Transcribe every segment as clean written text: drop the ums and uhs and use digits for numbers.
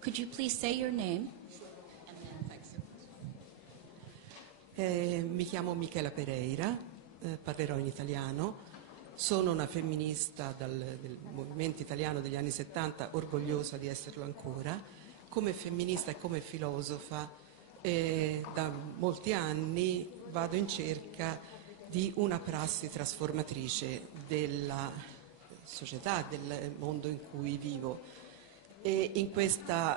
Could you please say your name? Mi chiamo Michela Pereira, parlerò in italiano. Sono una femminista del movimento italiano degli anni 70, orgogliosa di esserlo ancora. Come femminista e come filosofa da molti anni vado in cerca di una prassi trasformatrice della società, del mondo in cui vivo. E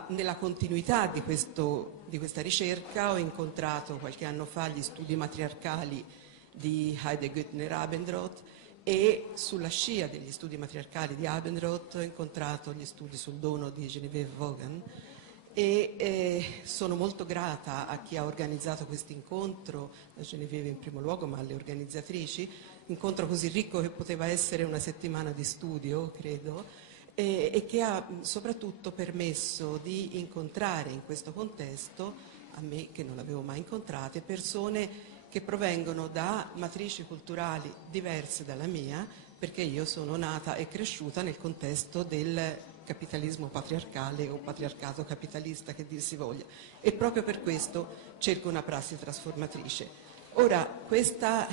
nella continuità di questa ricerca ho incontrato qualche anno fa gli studi matriarcali di Heidegger Abendroth e sulla scia degli studi matriarcali di Abendroth ho incontrato gli studi sul dono di Geneviève Vaughan e sono molto grata a chi ha organizzato questo incontro, a Geneviève in primo luogo, ma alle organizzatrici, incontro così ricco che poteva essere una settimana di studio, credo, e che ha soprattutto permesso di incontrare in questo contesto, a me che non l'avevo mai incontrate, persone che provengono da matrici culturali diverse dalla mia, perché io sono nata e cresciuta nel contesto del capitalismo patriarcale o patriarcato capitalista, che dir si voglia, e proprio per questo cerco una prassi trasformatrice. Ora, questa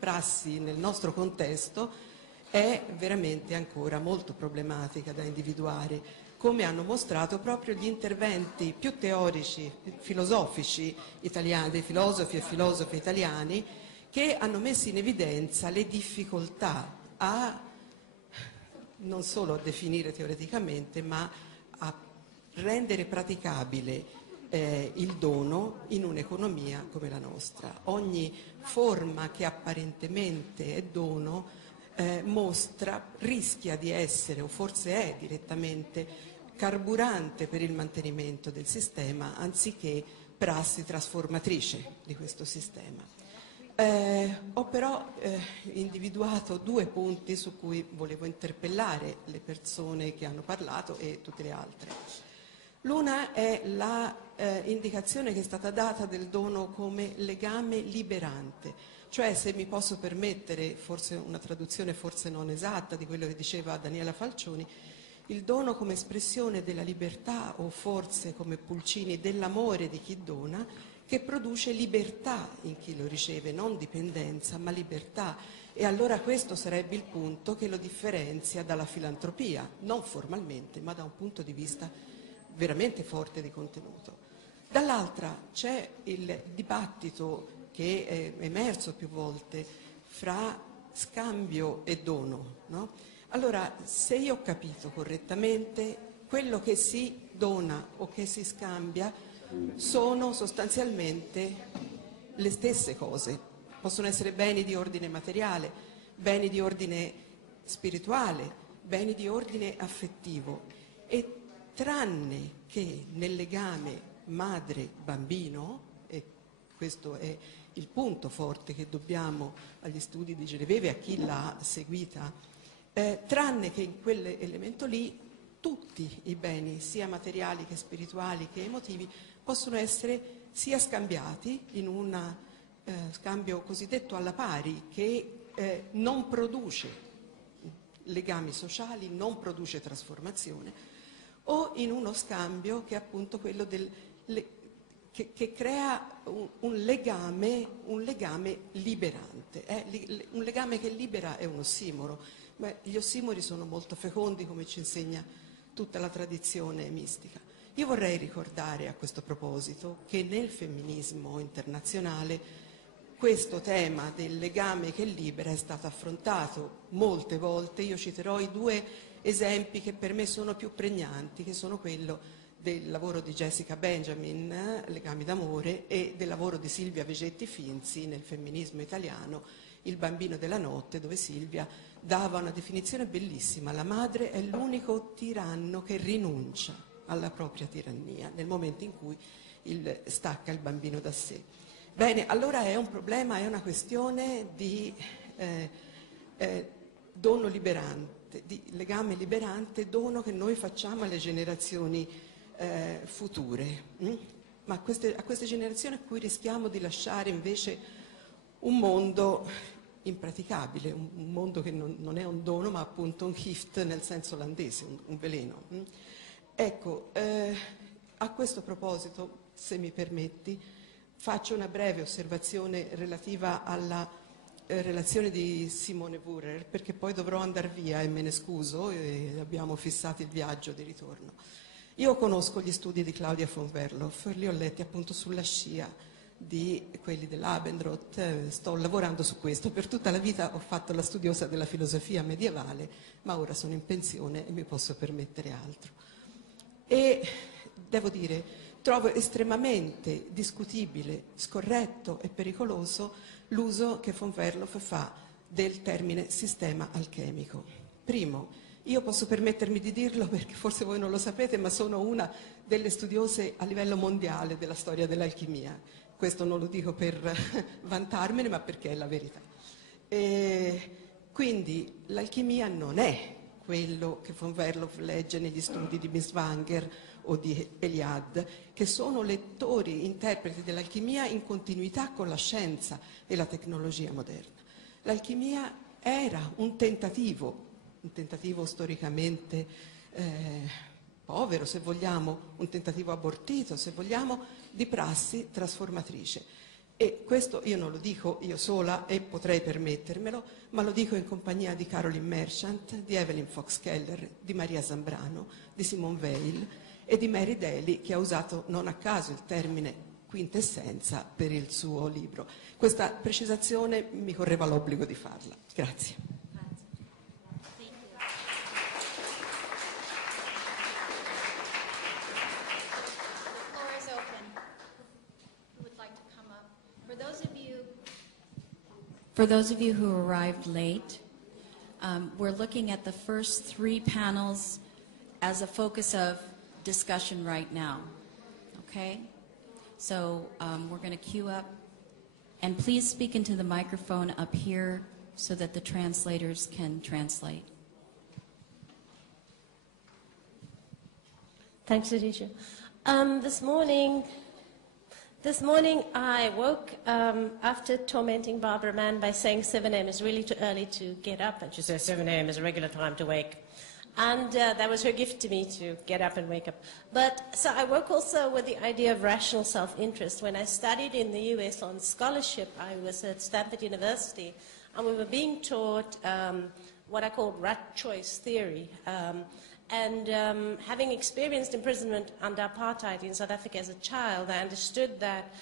prassi nel nostro contesto è veramente ancora molto problematica da individuare, come hanno mostrato proprio gli interventi più teorici, filosofici italiani, dei filosofi e filosofe italiani, che hanno messo in evidenza le difficoltà non solo a definire teoreticamente, ma a rendere praticabile il dono in un'economia come la nostra. Ogni forma che apparentemente è dono rischia di essere, o forse è direttamente, carburante per il mantenimento del sistema, anziché prassi trasformatrice di questo sistema. Ho però individuato due punti su cui volevo interpellare le persone che hanno parlato e tutte le altre. L'una è l'indicazione che è stata data del dono come legame liberante, cioè, se mi posso permettere, forse una traduzione forse non esatta di quello che diceva Daniela Falcioni, il dono come espressione della libertà, o forse come Pulcini dell'amore di chi dona, che produce libertà in chi lo riceve, non dipendenza ma libertà. E allora questo sarebbe il punto che lo differenzia dalla filantropia, non formalmente ma da un punto di vista veramente forte di contenuto. Dall'altra c'è il dibattito che è emerso più volte fra scambio e dono, no? Allora, se io ho capito correttamente, quello che si dona o che si scambia sono sostanzialmente le stesse cose. Possono essere beni di ordine materiale, beni di ordine spirituale, beni di ordine affettivo, e tranne che nel legame madre-bambino, e questo è il punto forte che dobbiamo agli studi di Geneviève e a chi l'ha seguita, tranne che in quell'elemento lì tutti i beni, sia materiali che spirituali che emotivi, possono essere sia scambiati in un scambio cosiddetto alla pari, che non produce legami sociali, non produce trasformazione, o in uno scambio che è appunto quello che crea un legame liberante. Un legame che libera è un ossimoro, ma gli ossimori sono molto fecondi, come ci insegna tutta la tradizione mistica. Io vorrei ricordare a questo proposito che nel femminismo internazionale questo tema del legame che libera è stato affrontato molte volte. Io citerò i due esempi che per me sono più pregnanti, che sono quello del lavoro di Jessica Benjamin, Legami d'amore, e del lavoro di Silvia Vegetti Finzi nel femminismo italiano, Il bambino della notte, dove Silvia dava una definizione bellissima: la madre è l'unico tiranno che rinuncia alla propria tirannia nel momento in cui stacca il bambino da sé. Bene, allora è un problema, è una questione di dono liberante, di legame liberante, dono che noi facciamo alle generazioni future, ma a queste generazioni a cui rischiamo di lasciare invece un mondo impraticabile, un mondo che non è un dono ma appunto un gift nel senso olandese, un veleno. Ecco, a questo proposito, se mi permetti, faccio una breve osservazione relativa alla relazione di Simone Wurrer, perché poi dovrò andare via e me ne scuso, e abbiamo fissato il viaggio di ritorno. Io conosco gli studi di Claudia von Werloff, li ho letti appunto sulla scia di quelli dell'Abendroth, sto lavorando su questo. Per tutta la vita ho fatto la studiosa della filosofia medievale, ma ora sono in pensione e mi posso permettere altro. E devo dire, trovo estremamente discutibile, scorretto e pericoloso l'uso che von Werloff fa del termine sistema alchemico. Primo, io posso permettermi di dirlo perché forse voi non lo sapete, ma sono una delle studiose a livello mondiale della storia dell'alchimia. Questo non lo dico per vantarmene, ma perché è la verità. Quindi l'alchimia non è quello che von Werloff legge negli studi di Binswanger o di Eliade, che sono lettori, interpreti dell'alchimia in continuità con la scienza e la tecnologia moderna. L'alchimia era un tentativo storicamente povero, se vogliamo, un tentativo abortito, se vogliamo, di prassi trasformatrice. E questo io non lo dico io sola e potrei permettermelo, ma lo dico in compagnia di Caroline Merchant, di Evelyn Fox Keller, di Maria Zambrano, di Simone Weil e di Mary Daly, che ha usato non a caso il termine quintessenza per il suo libro. Questa precisazione mi correva l'obbligo di farla. Grazie. For those of you who arrived late, we're looking at the first 3 panels as a focus of discussion right now, okay? So we're going to queue up, and please speak into the microphone up here so that the translators can translate. Thanks, Aditya. This morning I woke after tormenting Barbara Mann by saying 7 a.m. is really too early to get up, and she says 7 a.m. is a regular time to wake. And that was her gift to me, to get up and wake up. But so I woke also with the idea of rational self-interest. When I studied in the US on scholarship, I was at Stanford University, and we were being taught what I call rat choice theory. Having experienced imprisonment under apartheid in South Africa as a child, I understood that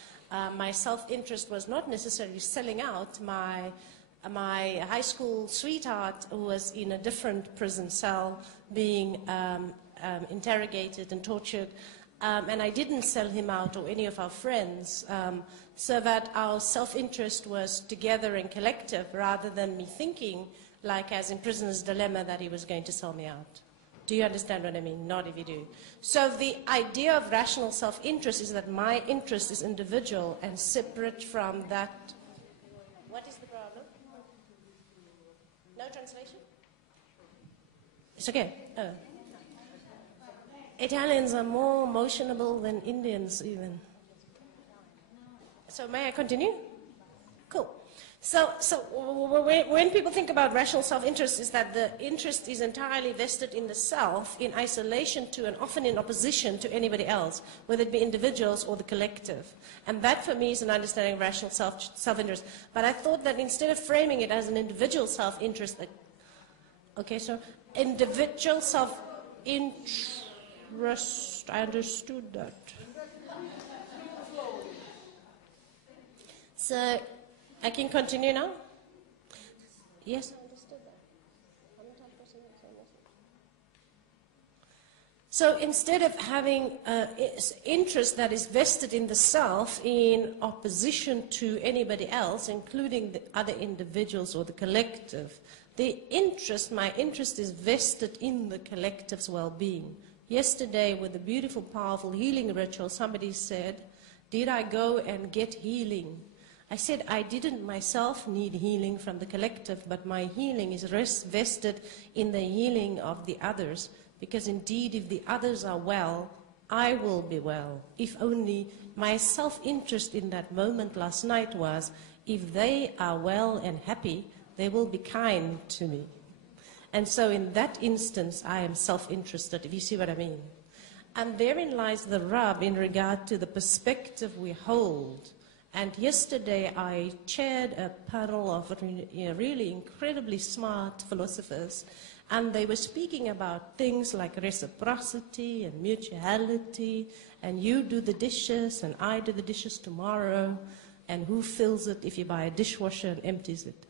my self-interest was not necessarily selling out my high school sweetheart, who was in a different prison cell being interrogated and tortured, and I didn't sell him out or any of our friends, so that our self-interest was together and collective rather than me thinking, like as in Prisoner's Dilemma, that he was going to sell me out. Do you understand what I mean? Not if you do. So the idea of rational self-interest is that my interest is individual and separate from that. What is the problem? No translation? It's okay. Oh. Italians are more emotional than Indians even. So may I continue? Cool. So when people think about rational self-interest, is that the interest is entirely vested in the self, in isolation to and often in opposition to anybody else, whether it be individuals or the collective. And that for me is an understanding of rational self-interest. But I thought that instead of framing it as an individual self-interest, okay, so individual self-interest, I understood that. So I can continue now? Yes, I understood that. So instead of having interest that is vested in the self in opposition to anybody else, including the other individuals or the collective, my interest is vested in the collective's well-being. Yesterday, with a beautiful, powerful healing ritual, somebody said, "Did I go and get healing?" I said I didn't myself need healing from the collective, but my healing is vested in the healing of the others, because indeed if the others are well, I will be well. If only my self-interest in that moment last night was, if they are well and happy, they will be kind to me. And so in that instance, I am self-interested, if you see what I mean. And therein lies the rub in regard to the perspective we hold. And yesterday I chaired a panel of really incredibly smart philosophers, and they were speaking about things like reciprocity and mutuality, and you do the dishes and I do the dishes tomorrow, and who fills it if you buy a dishwasher and empties it.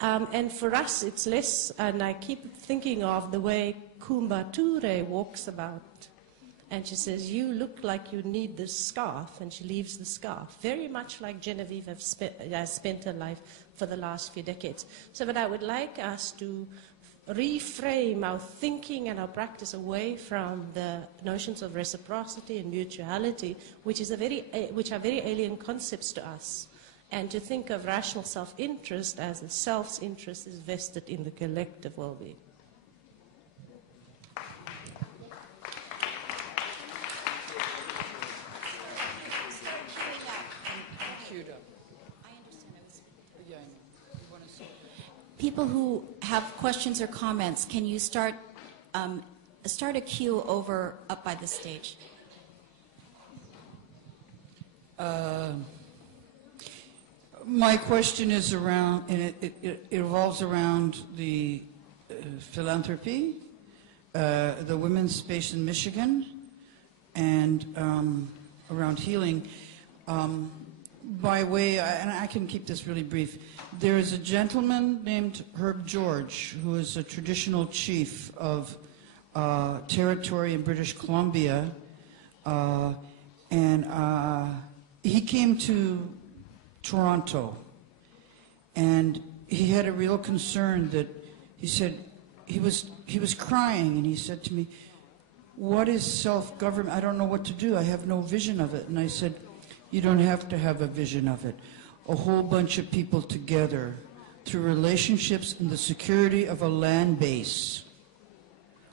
And for us it's less, and I keep thinking of the way Kumbature walks about. And she says, you look like you need this scarf, and she leaves the scarf. Very much like Genevieve has spent her life for the last few decades. So but I would like us to reframe our thinking and our practice away from the notions of reciprocity and mutuality, which are very alien concepts to us, and to think of rational self-interest as the self's interest is vested in the collective well-being. People who have questions or comments, can you start a queue up by the stage? My question is around, and it revolves around the philanthropy, the women's space in Michigan, and around healing. By way, and I can keep this really brief, there is a gentleman named Herb George, who is a traditional chief of territory in British Columbia, and he came to Toronto, and he had a real concern that he said he was crying, and he said to me, "What is self-government? I don't know what to do. I have no vision of it." And I said, "You don't have to have a vision of it. A whole bunch of people together, through relationships and the security of a land base,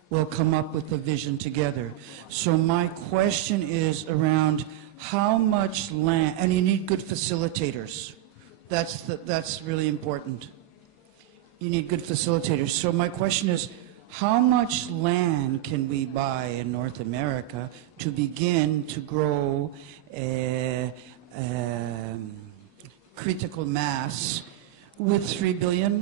will come up with a vision together." So my question is around how much land, and you need good facilitators. That's really important. You need good facilitators. So my question is, how much land can we buy in North America to begin to grow critical mass with $3 billion?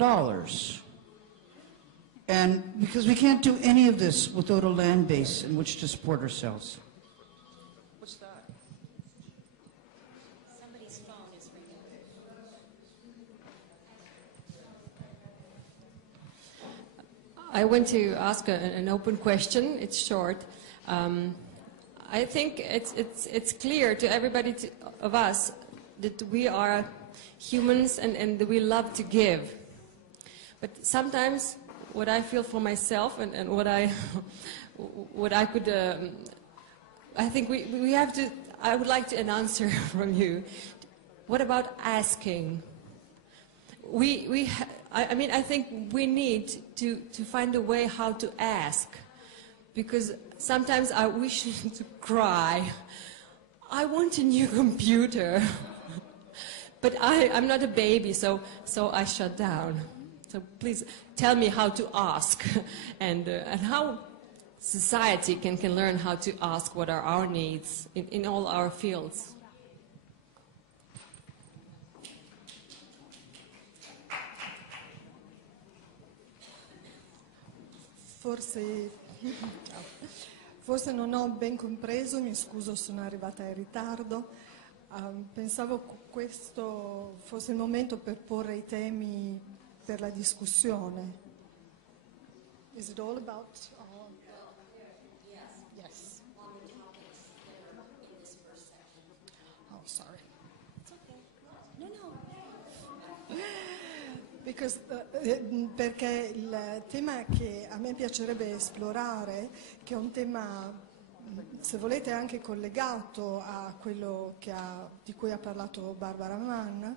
And because we can't do any of this without a land base in which to support ourselves. What's that? Somebody's phone is ringing. I want to ask an open question. It's short. I think it's clear to everybody of us that we are humans and that we love to give. But sometimes what I feel for myself and what I could, I think we have to, I would like an answer from you. What about asking? I mean, I think we need to find a way how to ask. Because sometimes I wish to cry. I want a new computer. But I'm not a baby, so I shut down. So please tell me how to ask and how society can learn how to ask what are our needs in all our fields. Forse non ho ben compreso, mi scuso, sono arrivata in ritardo. Pensavo questo fosse il momento per porre i temi per la discussione. Is it all about? Yes. Oh, sorry. It's okay. No. Perché il tema che a me piacerebbe esplorare, che è un tema, se volete, anche collegato a quello di cui ha parlato Barbara Mann,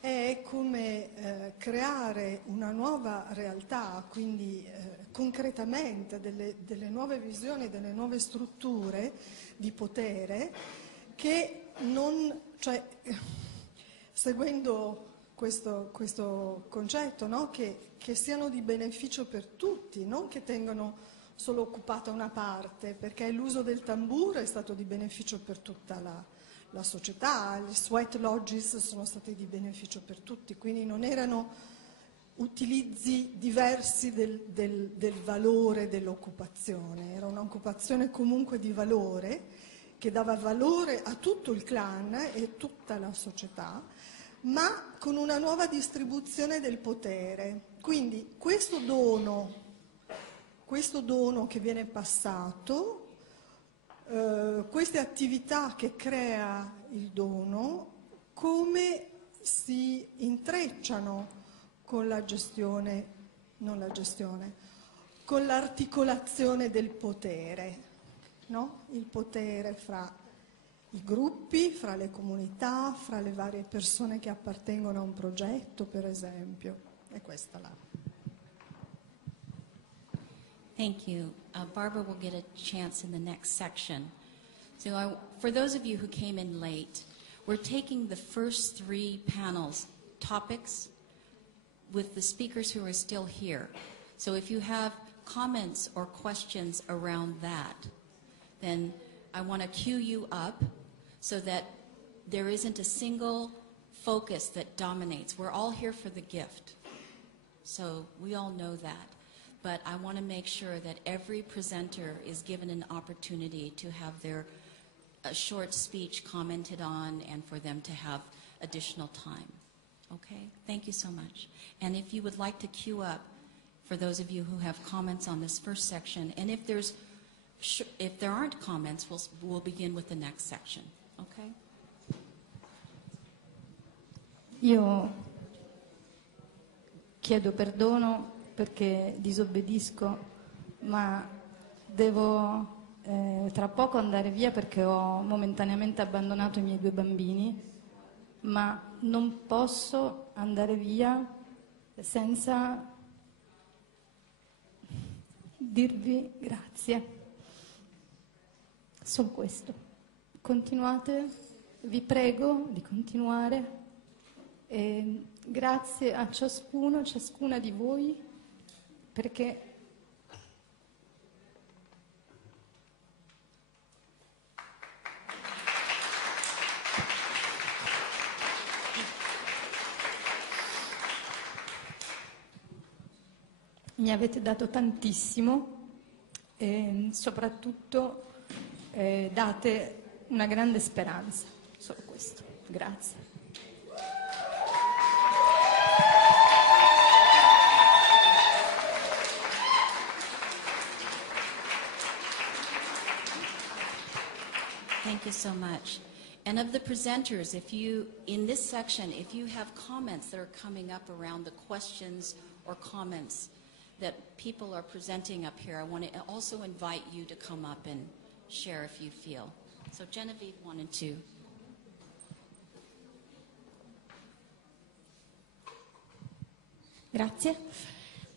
è come creare una nuova realtà, quindi concretamente delle nuove visioni, delle nuove strutture di potere che non, cioè, seguendo questo concetto, no? che siano di beneficio per tutti, non che tengano solo occupata una parte, perché l'uso del tamburo è stato di beneficio per tutta la società, le sweat lodges sono stati di beneficio per tutti, quindi non erano utilizzi diversi del valore dell'occupazione, era un'occupazione comunque di valore che dava valore a tutto il clan e tutta la società, ma con una nuova distribuzione del potere. Quindi questo dono che viene passato, queste attività che crea il dono, come si intrecciano con la gestione, non la gestione, con l'articolazione del potere, no? Il potere fra i gruppi, fra le comunità, fra le varie persone che appartengono a un progetto, per esempio. E questa là. Thank you. Barbara will get a chance in the next section. So for those of you who came in late, we're taking the first 3 panels, topics, with the speakers who are still here. So if you have comments or questions around that, then I want to cue you up so that there isn't a single focus that dominates. We're all here for the gift. So we all know that. But I want to make sure that every presenter is given an opportunity to have their short speech commented on and for them to have additional time. Okay? Thank you so much. And if you would like to queue up for those of you who have comments on this first section, and if there aren't comments, we'll begin with the next section. Okay? Io chiedo perdono perché disobbedisco, ma devo tra poco andare via perché ho momentaneamente abbandonato i miei 2 bambini, ma non posso andare via senza dirvi grazie. Solo questo. Continuate, vi prego di continuare. E grazie a ciascuno, ciascuna di voi, perché mi avete dato tantissimo e soprattutto date una grande speranza. Solo questo. Grazie. Thank you so much. And of the presenters, in this section, if you have comments that are coming up around the questions or comments that people are presenting up here, I want to also invite you to come up and share if you feel. So Genevieve wanted to. Grazie.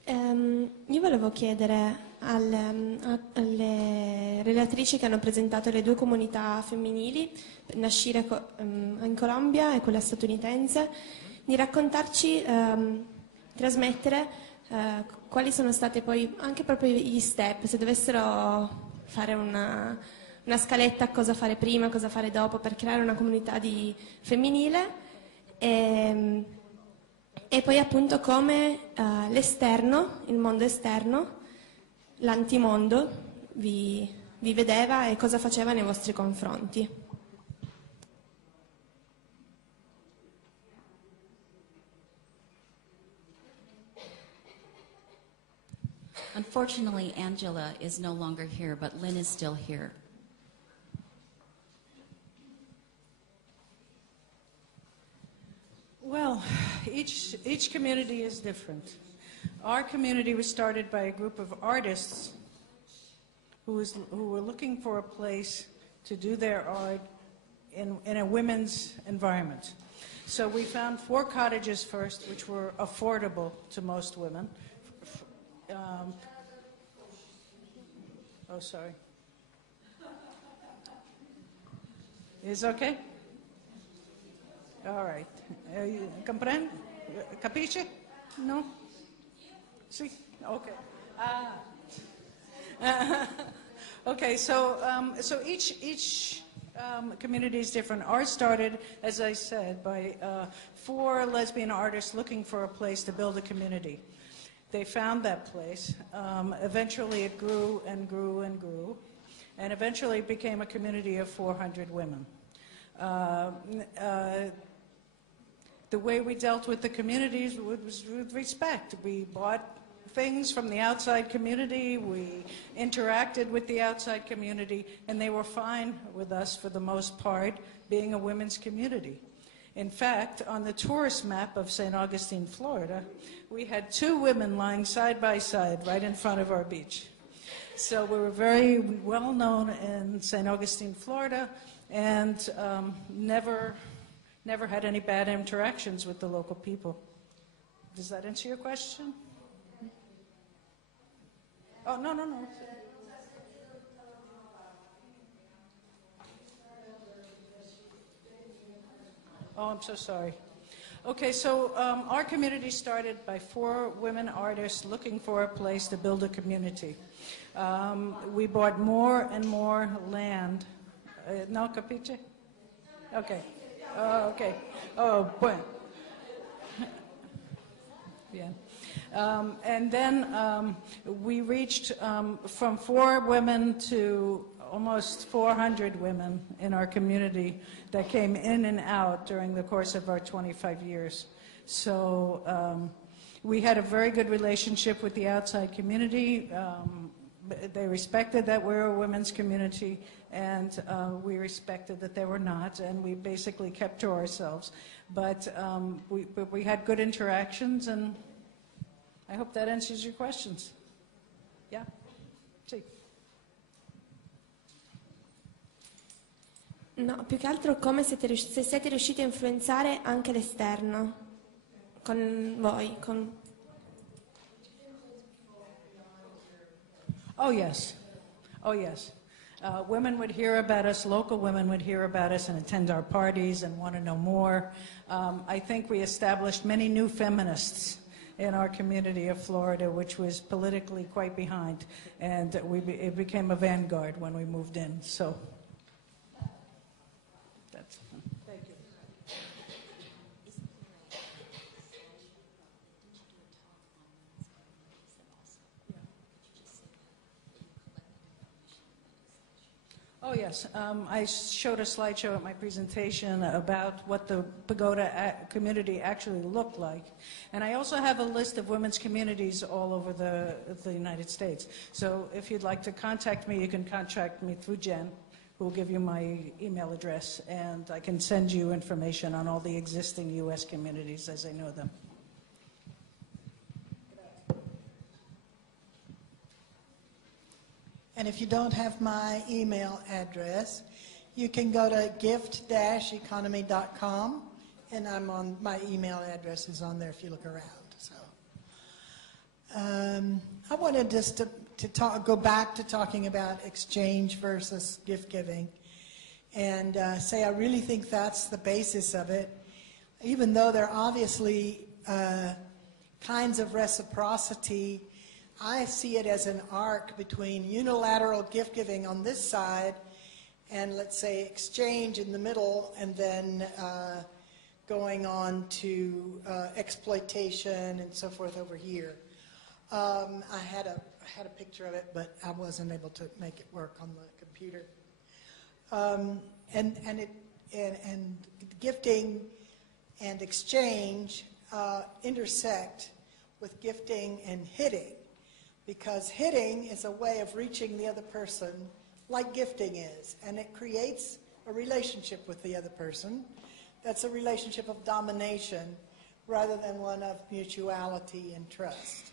Io volevo chiedere alle relatrici che hanno presentato le 2 comunità femminili, Nascire in Colombia e quella statunitense, di raccontarci, trasmettere quali sono state poi anche proprio gli step, se dovessero fare una scaletta, cosa fare prima, cosa fare dopo per creare una comunità femminile e poi appunto come l'esterno, il mondo esterno, l'antimondo vi vedeva e cosa faceva nei vostri confronti. Unfortunately, Angela is no longer here, but Lynn is still here. Well, each community is different. Our community was started by a group of artists who were looking for a place to do their art in a women's environment. So we found 4 cottages first, which were affordable to most women. Oh, sorry. Is okay? All right. Comprende? Capisce? No? Sì? Ok. Okay, so each community is different. Ours started, as I said, by 4 lesbian artists looking for a place to build a community. They found that place. Eventually it grew and grew and grew, and eventually it became a community of 400 women. The way we dealt with the communities was with respect. We bought things from the outside community, we interacted with the outside community, and they were fine with us for the most part, being a women's community. In fact, on the tourist map of St. Augustine, Florida, we had 2 women lying side by side right in front of our beach. So we were very well known in St. Augustine, Florida, and never had any bad interactions with the local people. Does that answer your question? Oh, no. Oh, I'm so sorry. Okay, so our community started by 4 women artists looking for a place to build a community. We bought more and more land. No capiche? Okay. Okay. Oh, bueno. Bien. And then we reached from 4 women to almost 400 women in our community that came in and out during the course of our 25 years. So we had a very good relationship with the outside community. They respected that we're a women's community, and we respected that they were not, and we basically kept to ourselves. But we had good interactions, and I hope that answers your questions. Yeah? Sì. No, più che altro come se siete riusciti a influenzare anche l'esterno con voi. Oh, yes. Oh, yes. Women would hear about us, local women would hear about us and attend our parties and want to know more. I think we established many new feminists in our community of Florida, which was politically quite behind, and it became a vanguard when we moved in. So that's. Thank you. Oh, yes. I showed a slideshow at my presentation about what the pagoda community actually looked like. And I also have a list of women's communities all over the United States. So if you'd like to contact me, you can contact me through Jen, who will give you my email address, and I can send you information on all the existing U.S. communities as I know them. And if you don't have my email address, you can go to gift-economy.com, and my email address is on there if you look around. So, I wanted just to go back to talking about exchange versus gift giving, and say I really think that's the basis of it, even though there are obviously kinds of reciprocity. I see it as an arc between unilateral gift giving on this side and, let's say, exchange in the middle, and then going on to exploitation and so forth over here. I had a picture of it, but I wasn't able to make it work on the computer. And gifting and exchange intersect with gifting and hitting. Because hitting is a way of reaching the other person like gifting is, and it creates a relationship with the other person that's a relationship of domination rather than one of mutuality and trust.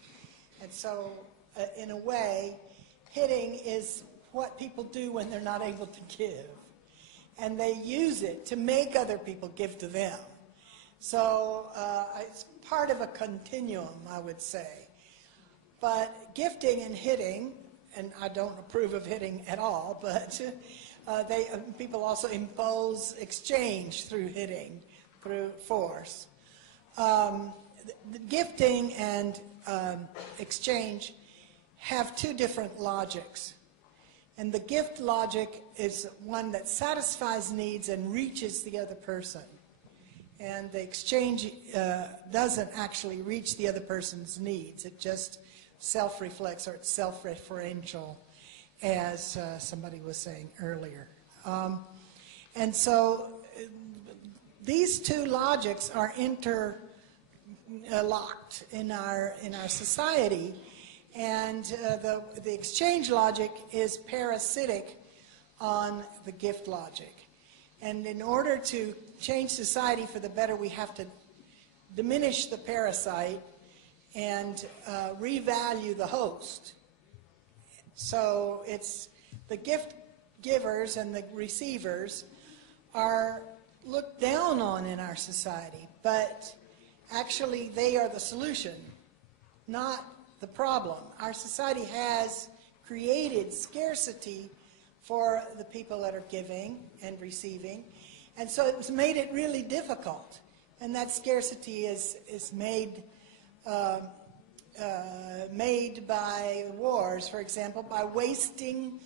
And so, in a way, hitting is what people do when they're not able to give, and they use it to make other people give to them. So it's part of a continuum, I would say. But gifting and hitting, and I don't approve of hitting at all, but people also impose exchange through hitting, through force. The gifting and exchange have two different logics. And the gift logic is one that satisfies needs and reaches the other person. And the exchange doesn't actually reach the other person's needs. It just self-reflects, or it's self-referential, as somebody was saying earlier. And so these two logics are interlocked in our society. And the exchange logic is parasitic on the gift logic. And in order to change society for the better, we have to diminish the parasite and revalue the host. So it's the gift givers and the receivers are looked down on in our society, but actually they are the solution, not the problem. Our society has created scarcity for the people that are giving and receiving, and so it's made it really difficult. And that scarcity is made by wars, for example, by wasting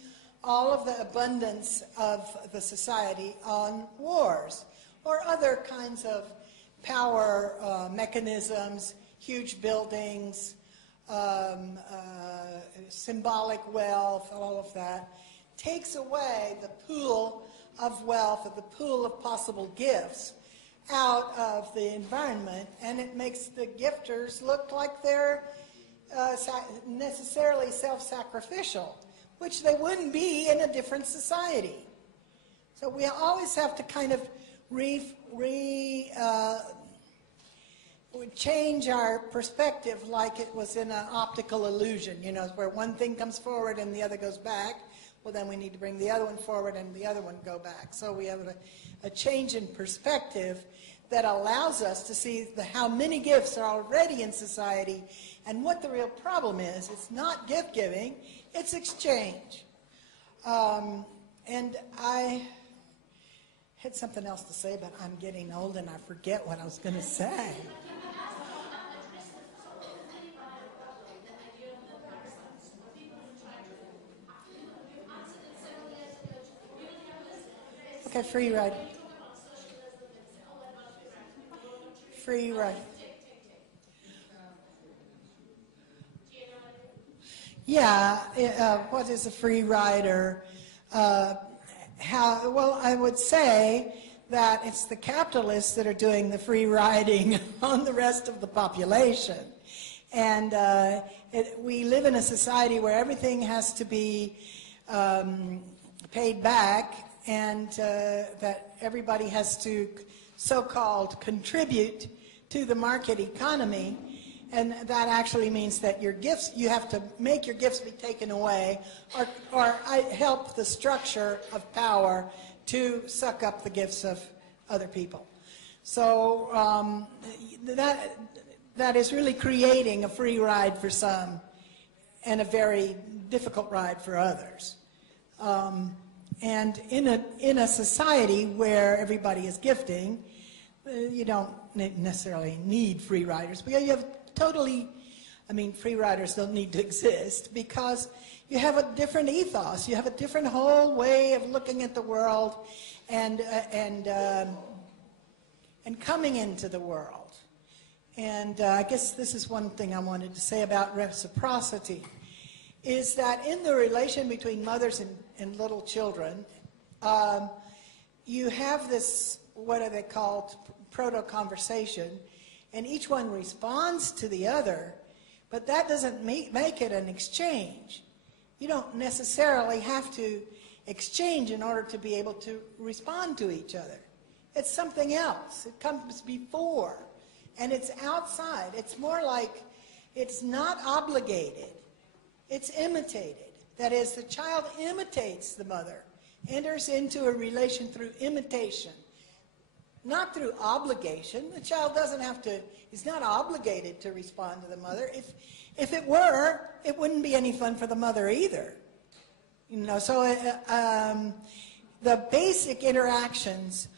all of the abundance of the society on wars or other kinds of power mechanisms, huge buildings, symbolic wealth, all of that, takes away the pool of wealth, or the pool of possible gifts out of the environment, and it makes the gifters look like they're necessarily self-sacrificial, which they wouldn't be in a different society. So we always have to kind of change our perspective, like it was in an optical illusion, you know, where one thing comes forward and the other goes back. Well, then we need to bring the other one forward and the other one go back. So we have a change in perspective that allows us to see how many gifts are already in society and what the real problem is. It's not gift giving, it's exchange. And I had something else to say, but I'm getting old and I forget what I was going to say. Okay, free ride. Free ride. Yeah, what is a free rider? Well, I would say that it's the capitalists that are doing the free riding on the rest of the population. And we live in a society where everything has to be paid back, and that everybody has to so-called contribute to the market economy. And that actually means that your gifts, you have to make your gifts be taken away, or help the structure of power to suck up the gifts of other people. So that is really creating a free ride for some and a very difficult ride for others. And in a society where everybody is gifting, you don't necessarily need free riders. But you have free riders don't need to exist because you have a different ethos. You have a different whole way of looking at the world and coming into the world. And I guess this is one thing I wanted to say about reciprocity, is that in the relation between mothers and little children, you have this, what are they called, proto-conversation, and each one responds to the other, but that doesn't make it an exchange. You don't necessarily have to exchange in order to be able to respond to each other. It's something else. It comes before, and it's outside. It's more like it's not obligated. It's imitated. That is, the child imitates the mother, enters into a relation through imitation, not through obligation. The child doesn't have to, is not obligated to respond to the mother. If it were, it wouldn't be any fun for the mother either. You know, so the basic interactions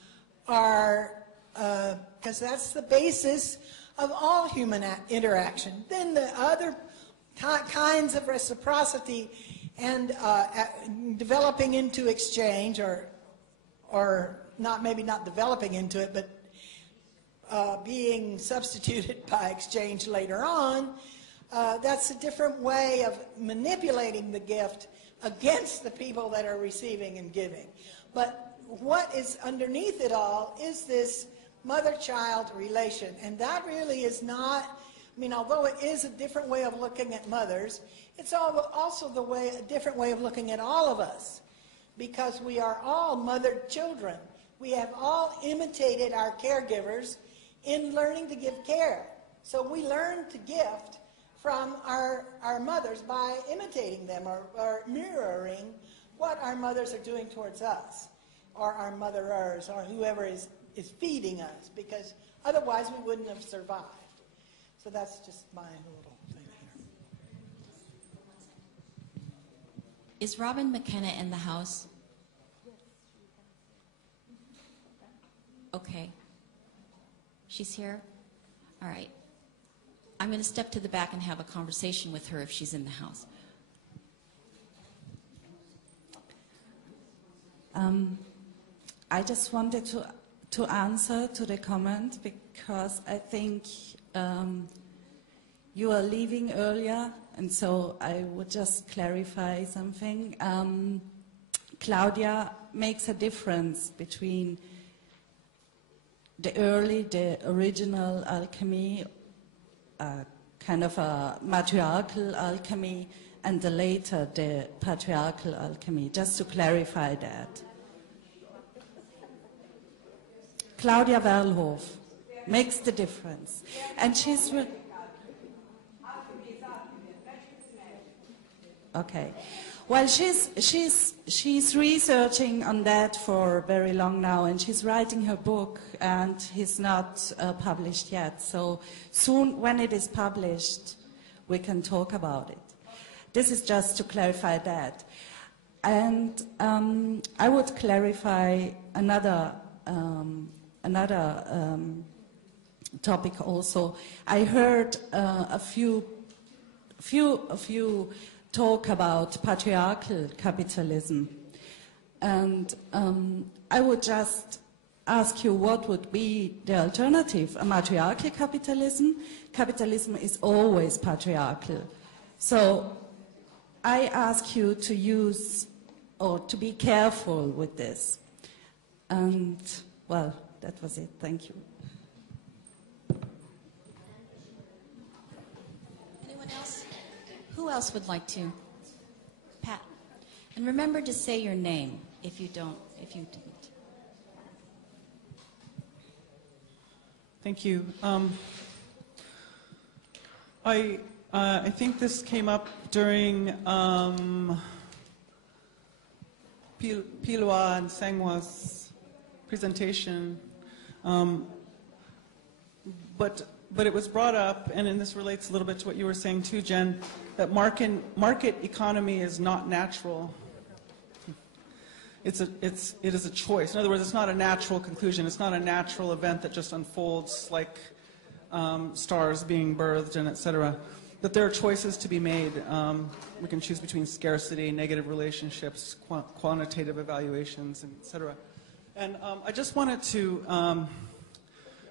are, because that's the basis of all human interaction. Then the other kinds of reciprocity and developing into exchange, or maybe not developing into it, but being substituted by exchange later on, that's a different way of manipulating the gift against the people that are receiving and giving. But what is underneath it all is this mother-child relation, and that really is not, I mean, although it is a different way of looking at mothers, it's also a different way of looking at all of us, because we are all mothered children. We have all imitated our caregivers in learning to give care. So we learn to gift from our mothers by imitating them or mirroring what our mothers are doing towards us, or our motherers, or whoever is feeding us, because otherwise we wouldn't have survived. So that's just my little thing here. Is Robin McKenna in the house? Okay. She's here? All right. I'm going to step to the back and have a conversation with her if she's in the house. I just wanted to answer to the comment, because I think you are leaving earlier, and so I would just clarify something. Claudia makes a difference between the original alchemy, kind of a matriarchal alchemy, and the patriarchal alchemy, just to clarify that. Claudia Werlhof makes the difference. And she's... Okay. Well, she's researching on that for very long now, and she's writing her book, and it's not published yet. So soon, when it is published, we can talk about it. This is just to clarify that. And I would clarify another topic also. I heard a few of you talk about patriarchal capitalism, and I would just ask you, what would be the alternative? A matriarchal capitalism? Capitalism is always patriarchal. So I ask you to use, or to be careful with this. And, well, that was it. Thank you. Anyone else? Who else would like to? Pat. And remember to say your name if you didn't. Thank you. I think this came up during Pilwa and Sengwa's presentation, but it was brought up, and this relates a little bit to what you were saying too, Jen, that market economy is not natural. It is a choice. In other words, it's not a natural conclusion. It's not a natural event that just unfolds like stars being birthed and etc. That there are choices to be made. We can choose between scarcity, negative relationships, quantitative evaluations, etc. And I just wanted to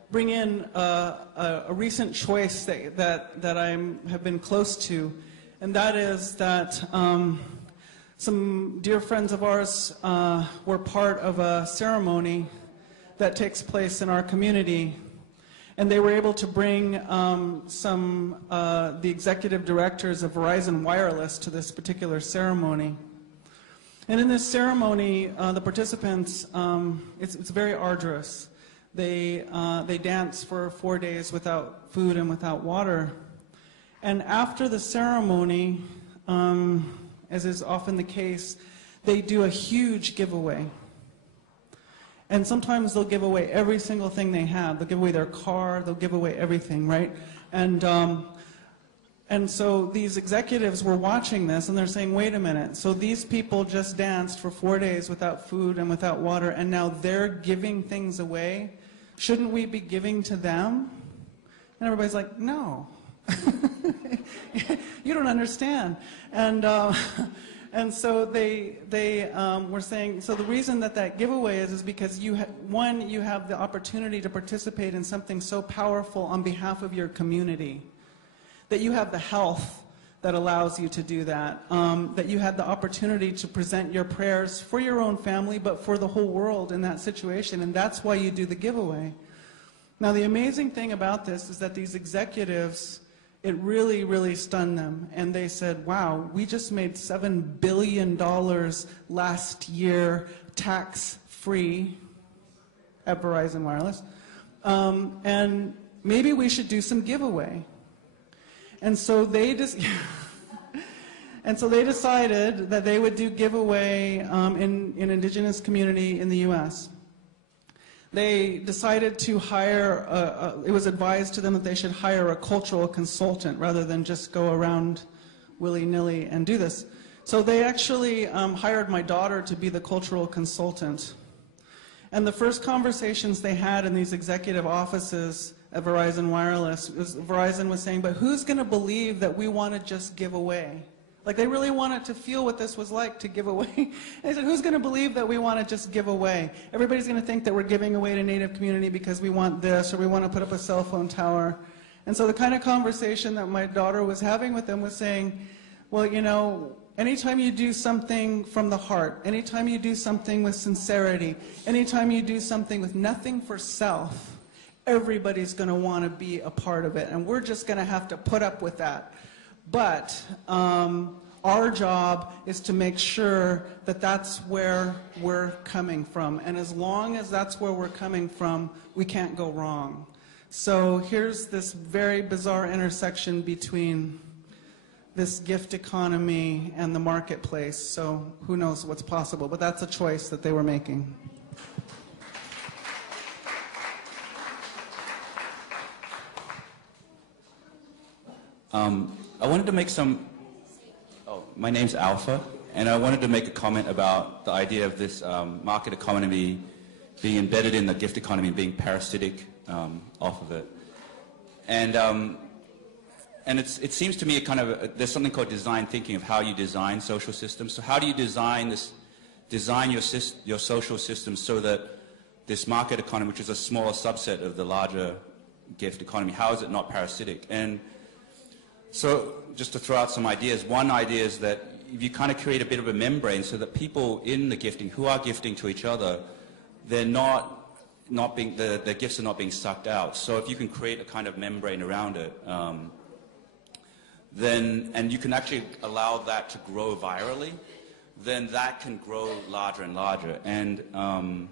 bring in a recent choice that I have been close to, and that is that some dear friends of ours were part of a ceremony that takes place in our community, and they were able to bring the executive directors of Verizon Wireless to this particular ceremony. And in this ceremony, the participants, it's very arduous. They dance for 4 days without food and without water. And after the ceremony, as is often the case, they do a huge giveaway. And sometimes they'll give away every single thing they have. They'll give away their car, they'll give away everything, right? And so these executives were watching this, and they're saying, wait a minute, so these people just danced for 4 days without food and without water, and now they're giving things away? Shouldn't we be giving to them? And everybody's like, no. You don't understand. And and so they were saying, so the reason that giveaway is because you have the opportunity to participate in something so powerful on behalf of your community, that you have the health that allows you to do that, that you had the opportunity to present your prayers for your own family, but for the whole world in that situation, and that's why you do the giveaway. Now, the amazing thing about this is that these executives, it really, really stunned them, and they said, wow, we just made $7 billion last year tax-free at Verizon Wireless, and maybe we should do some giveaway. And so they decided that they would do giveaway in indigenous community in the U.S. They decided to hire, it was advised to them that they should hire a cultural consultant rather than just go around willy-nilly and do this. So they actually hired my daughter to be the cultural consultant. And the first conversations they had in these executive offices at Verizon Wireless, Verizon was saying, but who's going to believe that we want to just give away? Like, they really wanted to feel what this was like to give away. And they said, who's going to believe that we want to just give away? Everybody's going to think that we're giving away to Native community because we want this, or we want to put up a cell phone tower. And so the kind of conversation that my daughter was having with them was saying, well, you know, anytime you do something from the heart, anytime you do something with sincerity, anytime you do something with nothing for self, everybody's going to want to be a part of it, and we're just going to have to put up with that. But our job is to make sure that that's where we're coming from, and as long as that's where we're coming from, we can't go wrong. So here's this very bizarre intersection between this gift economy and the marketplace, so who knows what's possible, but that's a choice that they were making. I wanted to make my name's Alpha, and I wanted to make a comment about the idea of this market economy being embedded in the gift economy, being parasitic off of it. And it seems to me there's something called design thinking of how you design social systems. So how do you design your social system so that this market economy, which is a smaller subset of the larger gift economy, how is it not parasitic? And so just to throw out some ideas, one idea is that if you kind of create a bit of a membrane so that people in the gifting who are gifting to each other, they're the gifts are not being sucked out. So if you can create a kind of membrane around it, and you can actually allow that to grow virally, then that can grow larger and larger. And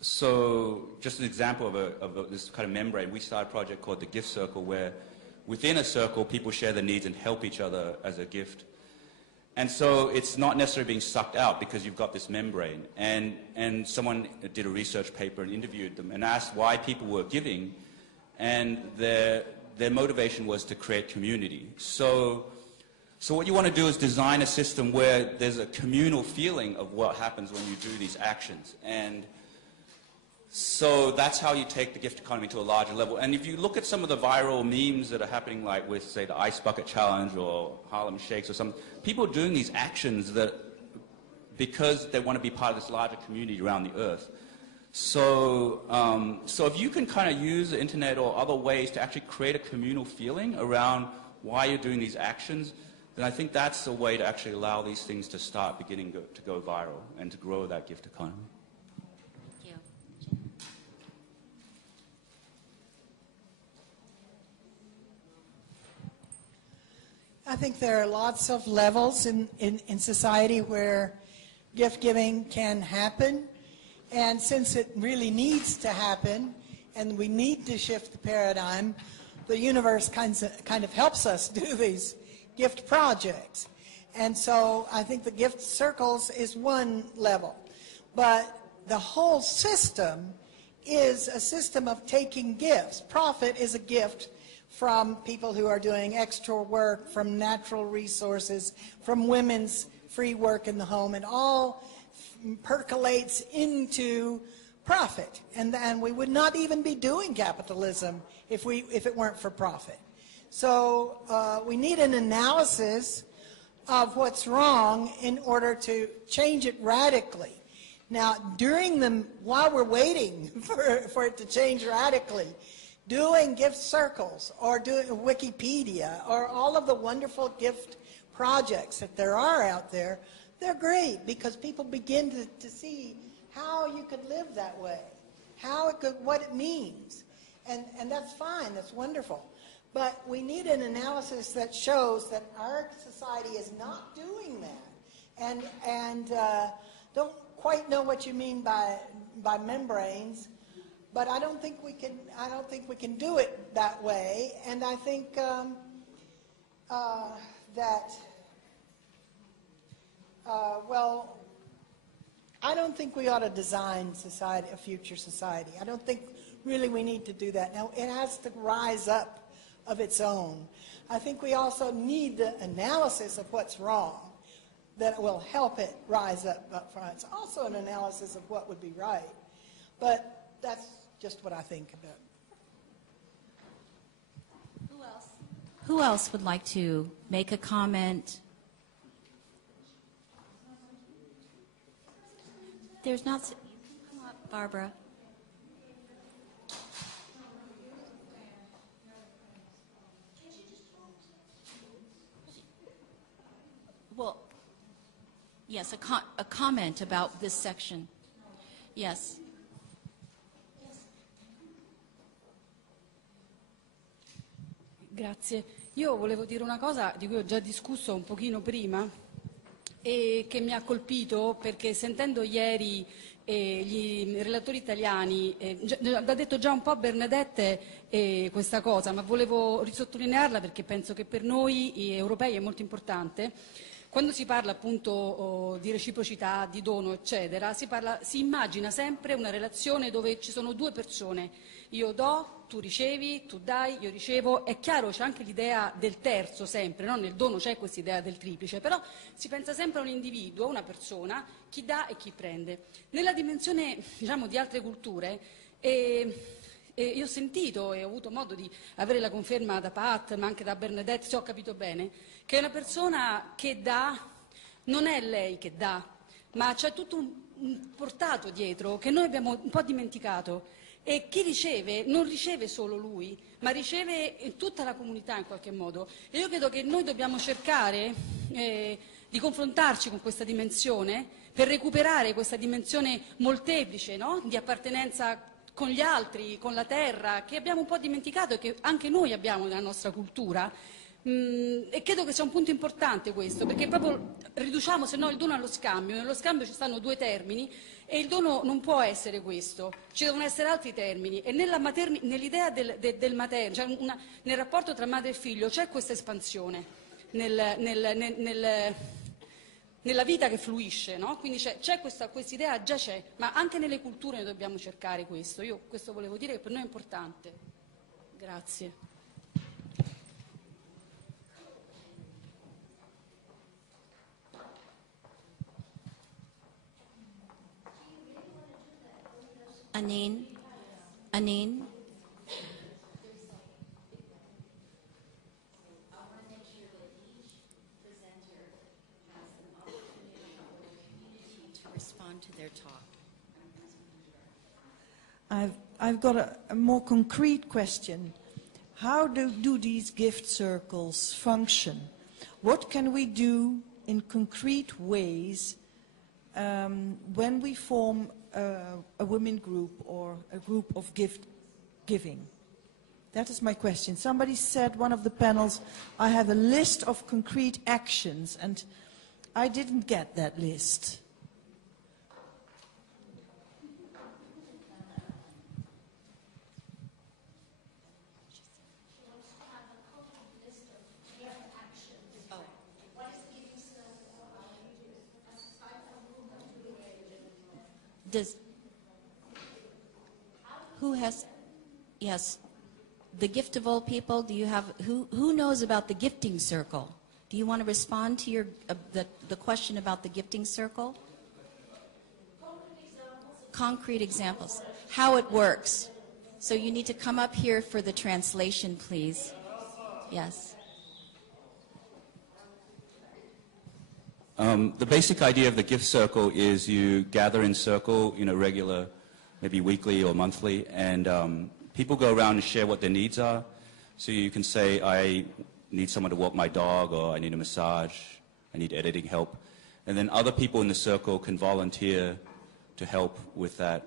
so just an example of this kind of membrane, we started a project called the Gift Circle, where within a circle, people share their needs and help each other as a gift. And so it's not necessarily being sucked out because you've got this membrane. And someone did a research paper and interviewed them and asked why people were giving, and their motivation was to create community. So what you want to do is design a system where there's a communal feeling of what happens when you do these actions. And so that's how you take the gift economy to a larger level. And if you look at some of the viral memes that are happening, like with, say, the Ice Bucket Challenge or Harlem Shakes or something, people are doing these actions because they want to be part of this larger community around the earth. So if you can kind of use the internet or other ways to actually create a communal feeling around why you're doing these actions, then I think that's a way to actually allow these things to start beginning to go viral and to grow that gift economy. I think there are lots of levels in society where gift giving can happen. And since it really needs to happen, and we need to shift the paradigm, the universe kind of helps us do these gift projects. And so I think the gift circles is one level. But the whole system is a system of taking gifts. Profit is a gift from people who are doing extra work, from natural resources, from women's free work in the home. It all percolates into profit. And we would not even be doing capitalism if it weren't for profit. So we need an analysis of what's wrong in order to change it radically. Now, while we're waiting for it to change radically, doing gift circles or doing Wikipedia or all of the wonderful gift projects that there are out there, they're great because people begin to see how you could live that way, what it means. And that's fine, that's wonderful. But we need an analysis that shows that our society is not doing that. And don't quite know what you mean by membranes, but I don't think we can do it that way. And I think I don't think we ought to design a future society. I don't think really we need to do that. Now, it has to rise up of its own. I think we also need the analysis of what's wrong that will help it rise up front. It's also an analysis of what would be right. But that's just what I think about it. Who else would like to make a comment? There's not... Come up, Barbara. Well, yes, a comment about this section. Yes. Grazie. Io volevo dire una cosa di cui ho già discusso un pochino prima e che mi ha colpito perché sentendo ieri gli relatori italiani, l'ha detto già un po' Bernadette questa cosa, ma volevo risottolinearla perché penso che per noi europei è molto importante. Quando si parla appunto di reciprocità, di dono, eccetera, si immagina sempre una relazione dove ci sono due persone. Io do, tu ricevi, tu dai, io ricevo. È chiaro, c'è anche l'idea del terzo sempre, no? Nel dono c'è questa idea del triplice, però si pensa sempre a un individuo, a una persona, chi dà e chi prende. Nella dimensione, diciamo, di altre culture, io ho sentito e ho avuto modo di avere la conferma da Pat, ma anche da Bernadette, se ho capito bene, che una persona che dà non è lei che dà, ma c'è tutto un portato dietro che noi abbiamo un po' dimenticato. E chi riceve non riceve solo lui, ma riceve tutta la comunità in qualche modo. E io credo che noi dobbiamo cercare di confrontarci con questa dimensione per recuperare questa dimensione molteplice, no? Di appartenenza con gli altri, con la terra, che abbiamo un po' dimenticato e che anche noi abbiamo nella nostra cultura. E credo che sia un punto importante questo, perché proprio riduciamo se no il dono allo scambio. Nello scambio ci stanno due termini e il dono non può essere questo, ci devono essere altri termini. E nell'idea del materno, cioè nel rapporto tra madre e figlio, c'è questa espansione nella vita che fluisce, no? Quindi c'è questa idea, già c'è, ma anche nelle culture noi dobbiamo cercare questo. Io questo volevo dire che per noi è importante. Grazie. Anine? To respond to their talk. I've got a more concrete question. How do these gift circles function? What can we do in concrete ways when we form a women group or a group of gift giving? That is my question. Somebody said, one of the panels, I have a list of concrete actions, and I didn't get that list. Yes, the gift of all people, do you have, who knows about the gifting circle? Do you want to respond to the question about the gifting circle? Concrete examples. How it works. So you need to come up here for the translation, please. Yes. The basic idea of the gift circle is you gather in circle, regular, maybe weekly or monthly, and people go around and share what their needs are. So you can say, I need someone to walk my dog, or I need a massage, I need editing help. And then other people in the circle can volunteer to help with that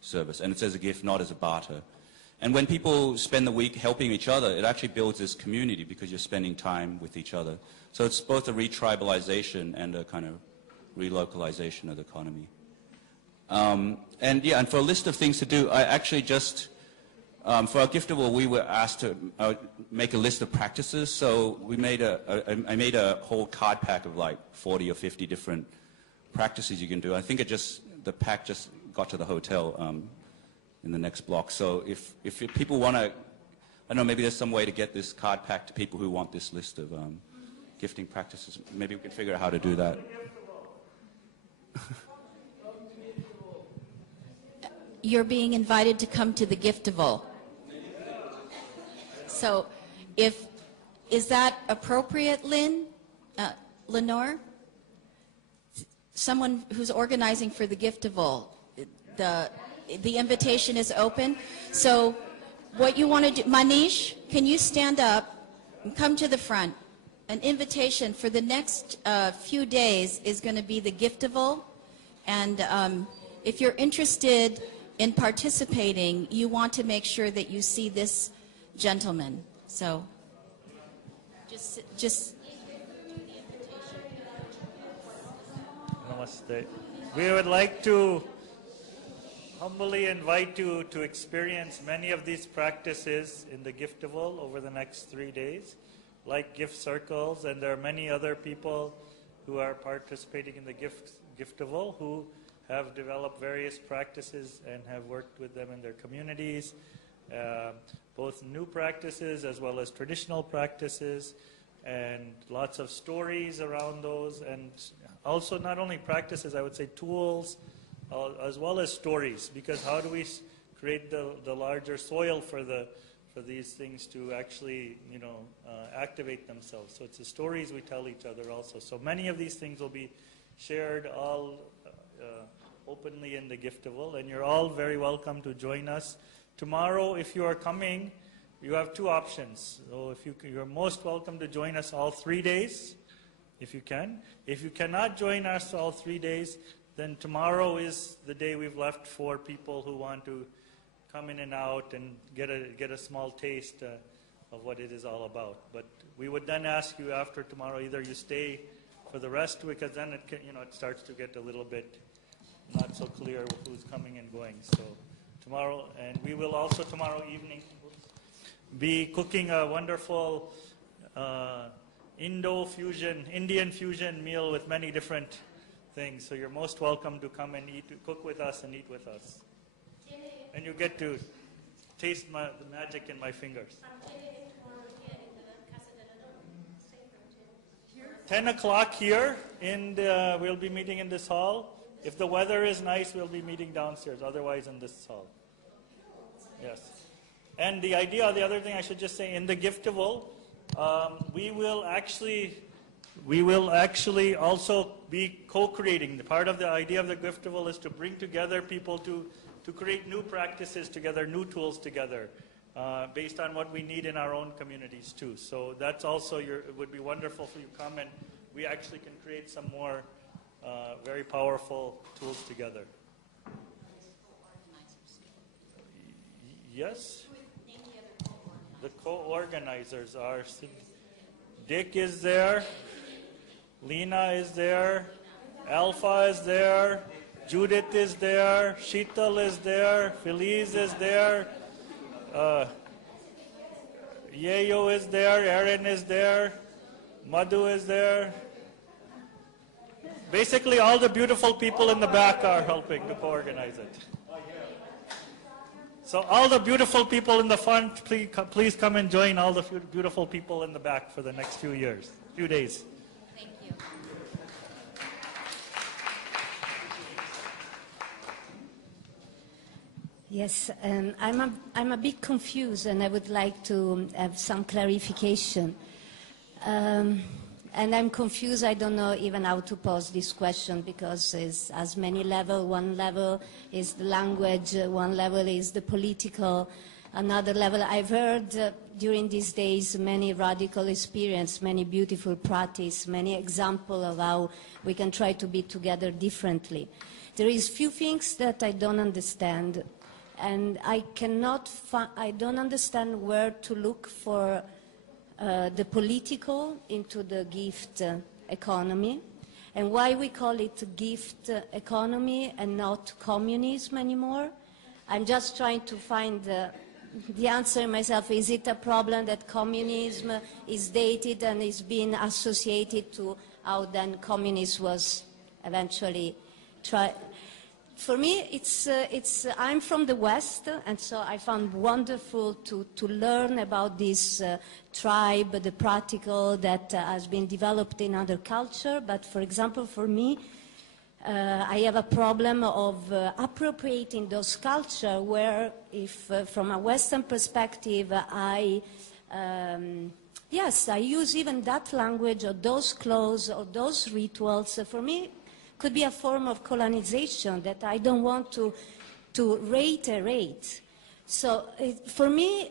service. And it's as a gift, not as a barter. And when people spend the week helping each other, it actually builds this community because you're spending time with each other. So it's both a retribalization and a kind of relocalization of the economy. And for a list of things to do, I actually just, for our Giftable, we were asked to make a list of practices. So we made I made a whole card pack of like 40 or 50 different practices you can do. I think the pack just got to the hotel in the next block. So if people want to, I don't know, maybe there's some way to get this card pack to people who want this list of gifting practices. Maybe we can figure out how to do that. You're being invited to come to the Giftable. So is that appropriate, Lenore? Someone who's organizing for the Giftable, the invitation is open. So what you want to do, Manish, can you stand up and come to the front? An invitation for the next few days is going to be the Giftable. And if you're interested in participating, you want to make sure that you see this gentleman. So just Namaste. We would like to humbly invite you to experience many of these practices in the Giftable over the next 3 days, like gift circles, and there are many other people who are participating in the Giftable who have developed various practices and have worked with them in their communities, both new practices as well as traditional practices, and lots of stories around those, and also not only practices, I would say tools, as well as stories, because how do we create the larger soil for these things to actually, activate themselves. So it's the stories we tell each other also. So many of these things will be shared all openly in the Giftable, and you're all very welcome to join us. Tomorrow, if you are coming, you have two options. So you're most welcome to join us all 3 days, if you can. If you cannot join us all 3 days, then tomorrow is the day we've left for people who want to come in and out and get a small taste of what it is all about. But we would then ask you after tomorrow, either you stay for the rest, because then it starts to get a little bit not so clear who's coming and going. So tomorrow, and we will also tomorrow evening be cooking a wonderful Indian fusion meal with many different things. So you're most welcome to come and cook with us and eat with us. And you get to taste the magic in my fingers. 10 o'clock here, and we'll be meeting in this hall. If the weather is nice, we'll be meeting downstairs, otherwise in this hall. Yes. And the other thing I should just say, in the Giftable, we will actually also be co-creating. Part of the idea of the Giftable is to bring together people to create new practices together, new tools together, based on what we need in our own communities too. So that's also, it would be wonderful for you to come, and we actually can create some more very powerful tools together. Yes? The co-organizers are, Dick is there, Lena is there, Alpha is there, Judith is there, Sheetal is there, Feliz is there, Yayo is there, Aaron is there, Madhu is there. Basically, all the beautiful people in the back are helping to co-organize it. So all the beautiful people in the front, please come and join all the beautiful people in the back for the next few days. Thank you. Yes, I'm a bit confused, and I would like to have some clarification. And I'm confused, I don't know even how to pose this question, because it's as many levels. One level is the language, one level is the political, another level. I've heard during these days many radical experience, many beautiful practice, many examples of how we can try to be together differently. There is few things that I don't understand, and I don't understand where to look for the political into the gift economy, and why we call it gift economy and not communism anymore. I'm just trying to find the answer myself. Is it a problem that communism is dated and is being associated to how then communism was eventually tried? For me, I'm from the West, and so I found wonderful to learn about this tribe, the practical that has been developed in other culture. But for example, for me, I have a problem of appropriating those culture where, if from a Western perspective, yes, I use even that language or those clothes or those rituals. For me, could be a form of colonization that I don't want to reiterate. So for me,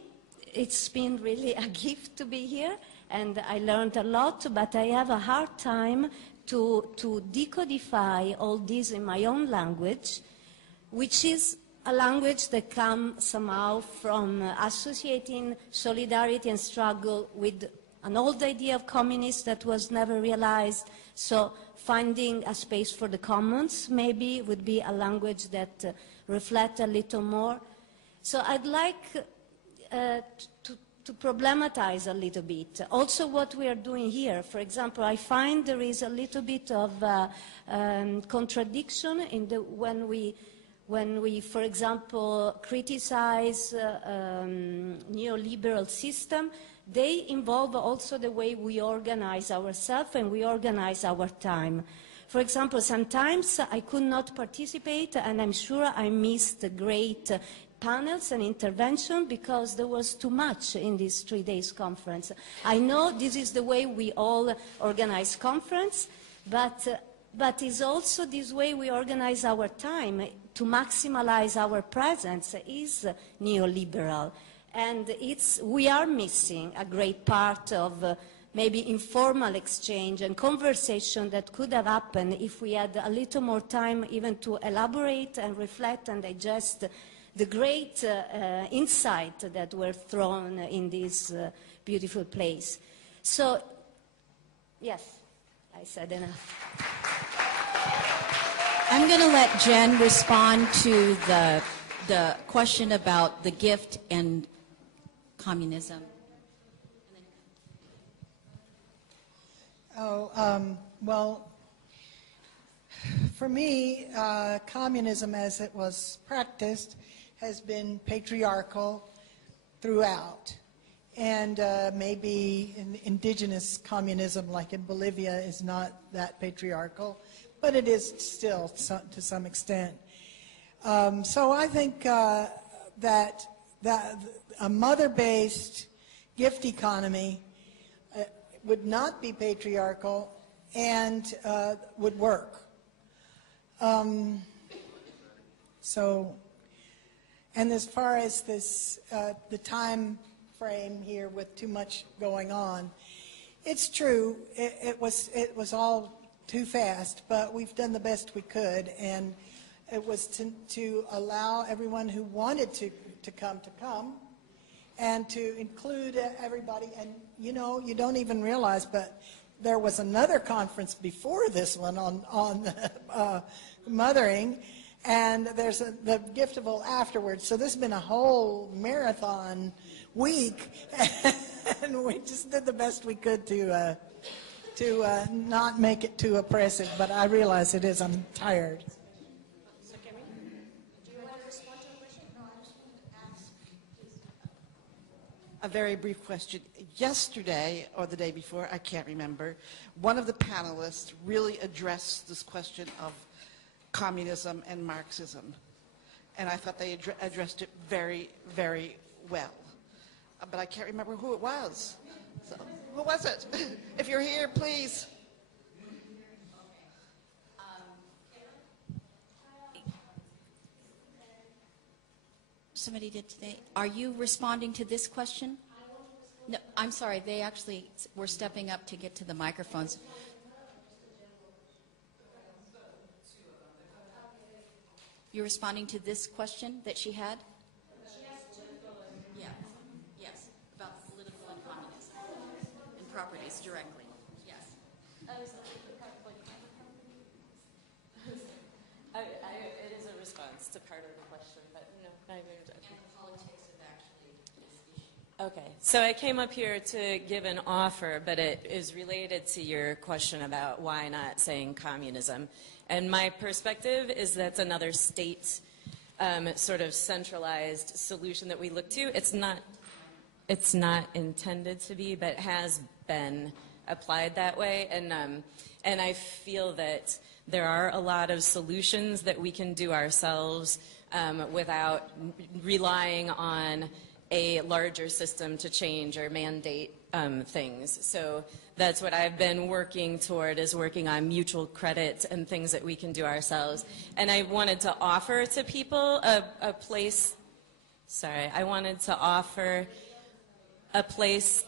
it's been really a gift to be here, and I learned a lot, but I have a hard time to decodify all this in my own language, which is a language that comes somehow from associating solidarity and struggle with an old idea of communists that was never realized. So finding a space for the commons maybe would be a language that reflects a little more. So I'd like to problematize a little bit. Also what we are doing here. For example, I find there is a little bit of contradiction in when we, for example, criticize neoliberal system. They involve also the way we organize ourselves and we organize our time. For example, sometimes I could not participate, and I'm sure I missed great panels and intervention because there was too much in this 3 days conference. I know this is the way we all organize conference, but it's also this way we organize our time to maximize our presence is neoliberal. And we are missing a great part of maybe informal exchange and conversation that could have happened if we had a little more time even to elaborate and reflect and digest the great insight that were thrown in this beautiful place. So, yes, I said enough. I'm going to let Jen respond to the question about the gift and communism. Well, for me, communism as it was practiced has been patriarchal throughout. And maybe indigenous communism, like in Bolivia, is not that patriarchal, but it is still to some extent. So I think that a mother-based gift economy would not be patriarchal and would work. And as far as this, the time frame here with too much going on, it's true, it was all too fast, but we've done the best we could, and it was to allow everyone who wanted to come, and to include everybody. And you know, you don't even realize, but there was another conference before this one on mothering, and there's the Giftable afterwards. So this has been a whole marathon week, and we just did the best we could to not make it too oppressive. But I realize it is. I'm tired. A very brief question. Yesterday, or the day before, I can't remember, one of the panelists really addressed this question of communism and Marxism. and I thought they addressed it very, very well. But I can't remember who it was. So, who was it? If you're here, please. Somebody did today. Are you responding to this question? No, I'm sorry. They actually were stepping up to get to the microphones. You're responding to this question that she had? Yeah. Yes. About political and communism and properties directly. Yes. It is a response to part of the question, but no. And the politics of actually this issue. Okay, so I came up here to give an offer, but it is related to your question about why not saying communism. And my perspective is that's another state sort of centralized solution that we look to. It's not intended to be, but has been applied that way. And I feel that there are a lot of solutions that we can do ourselves without relying on a larger system to change or mandate things. So that's what I've been working toward, is working on mutual credit and things that we can do ourselves. And I wanted to offer to people a place, I wanted to offer a place.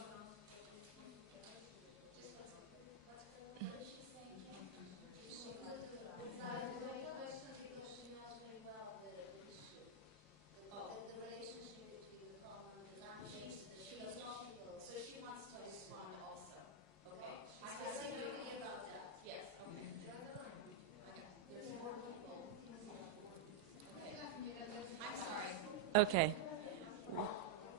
Okay.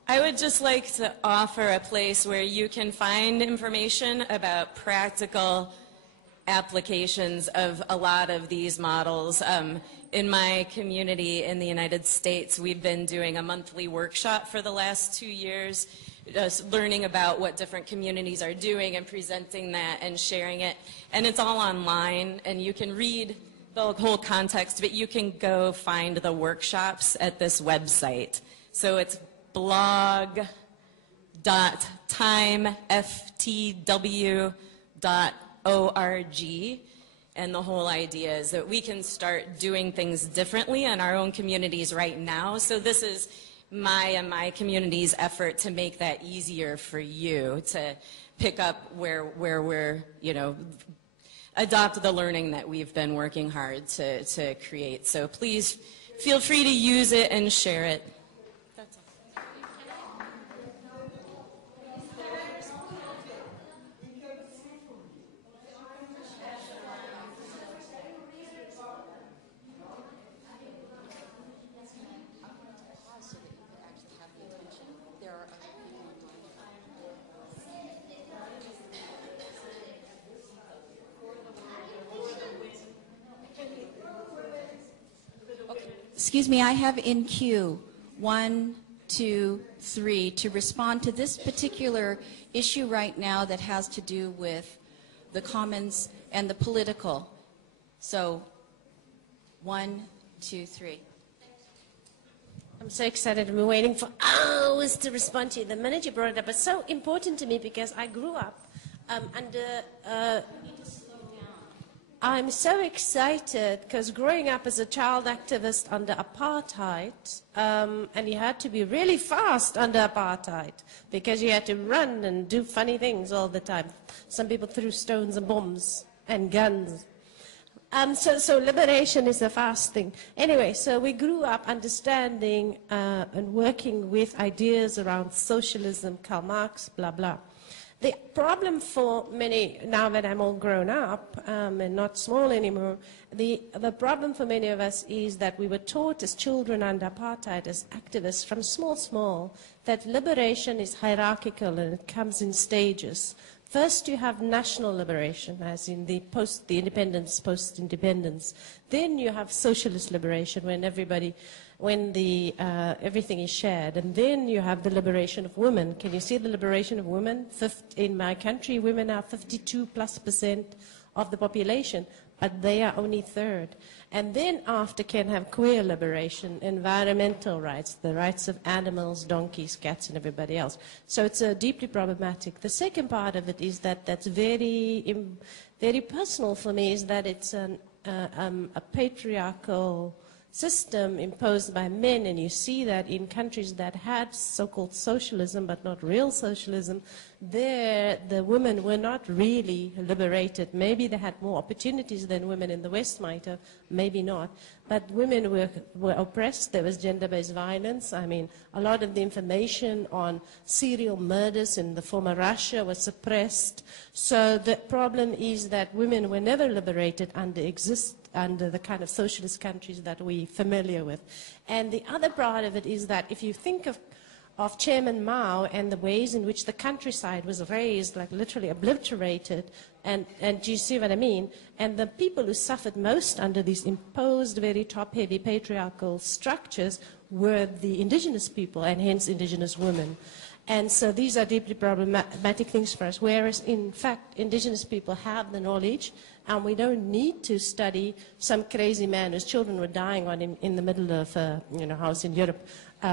I would just like to offer a place where you can find information about practical applications of a lot of these models. In my community in the United States, we've been doing a monthly workshop for the last 2 years, just learning about what different communities are doing and presenting that and sharing it. And it's all online, and you can read the whole context, but you can go find the workshops at this website. So it's blog.timeftw.org, and the whole idea is that we can start doing things differently in our own communities right now. So this is my and my community's effort to make that easier for you to pick up where we're, adopt the learning that we've been working hard to create. So please feel free to use it and share it. That's all. Excuse me, I have in queue 1, 2, 3 to respond to this particular issue right now that has to do with the commons and the political. So 1, 2, 3. I'm so excited. I've been waiting for hours to respond to you. The minute you brought it up, it's so important to me because I grew up under... I'm so excited because growing up as a child activist under apartheid, and you had to be really fast under apartheid because you had to run and do funny things all the time. Some people threw stones and bombs and guns. So liberation is a fast thing. Anyway, so we grew up understanding and working with ideas around socialism, Karl Marx, blah, blah. The problem for many, now that I'm all grown up and not small anymore, the problem for many of us is that we were taught as children under apartheid, as activists from small, that liberation is hierarchical and it comes in stages. First you have national liberation, as in the independence, post-independence. Then you have socialist liberation when everything is shared. And then you have the liberation of women. Can you see the liberation of women? In my country, women are 52+% of the population. but they are only third. And then after can have queer liberation, environmental rights, the rights of animals, donkeys, cats, and everybody else. So it's deeply problematic. The second part of it is that that's very, very personal for me, is that it's a patriarchal system imposed by men, and you see that in countries that had so-called socialism but not real socialism, there the women were not really liberated. Maybe they had more opportunities than women in the West might have, maybe not, but women were oppressed. There was gender-based violence. I mean, a lot of the information on serial murders in the former Russia was suppressed. So the problem is that women were never liberated under the kind of socialist countries that we're familiar with. And the other part of it is that if you think of Chairman Mao and the ways in which the countryside was raised, like literally obliterated, and do you see what I mean? And the people who suffered most under these imposed, very top-heavy patriarchal structures were the indigenous people, and hence indigenous women. And so these are deeply problematic things for us, whereas in fact indigenous people have the knowledge, and we don't need to study some crazy man whose children were dying on him in the middle of a house in Europe.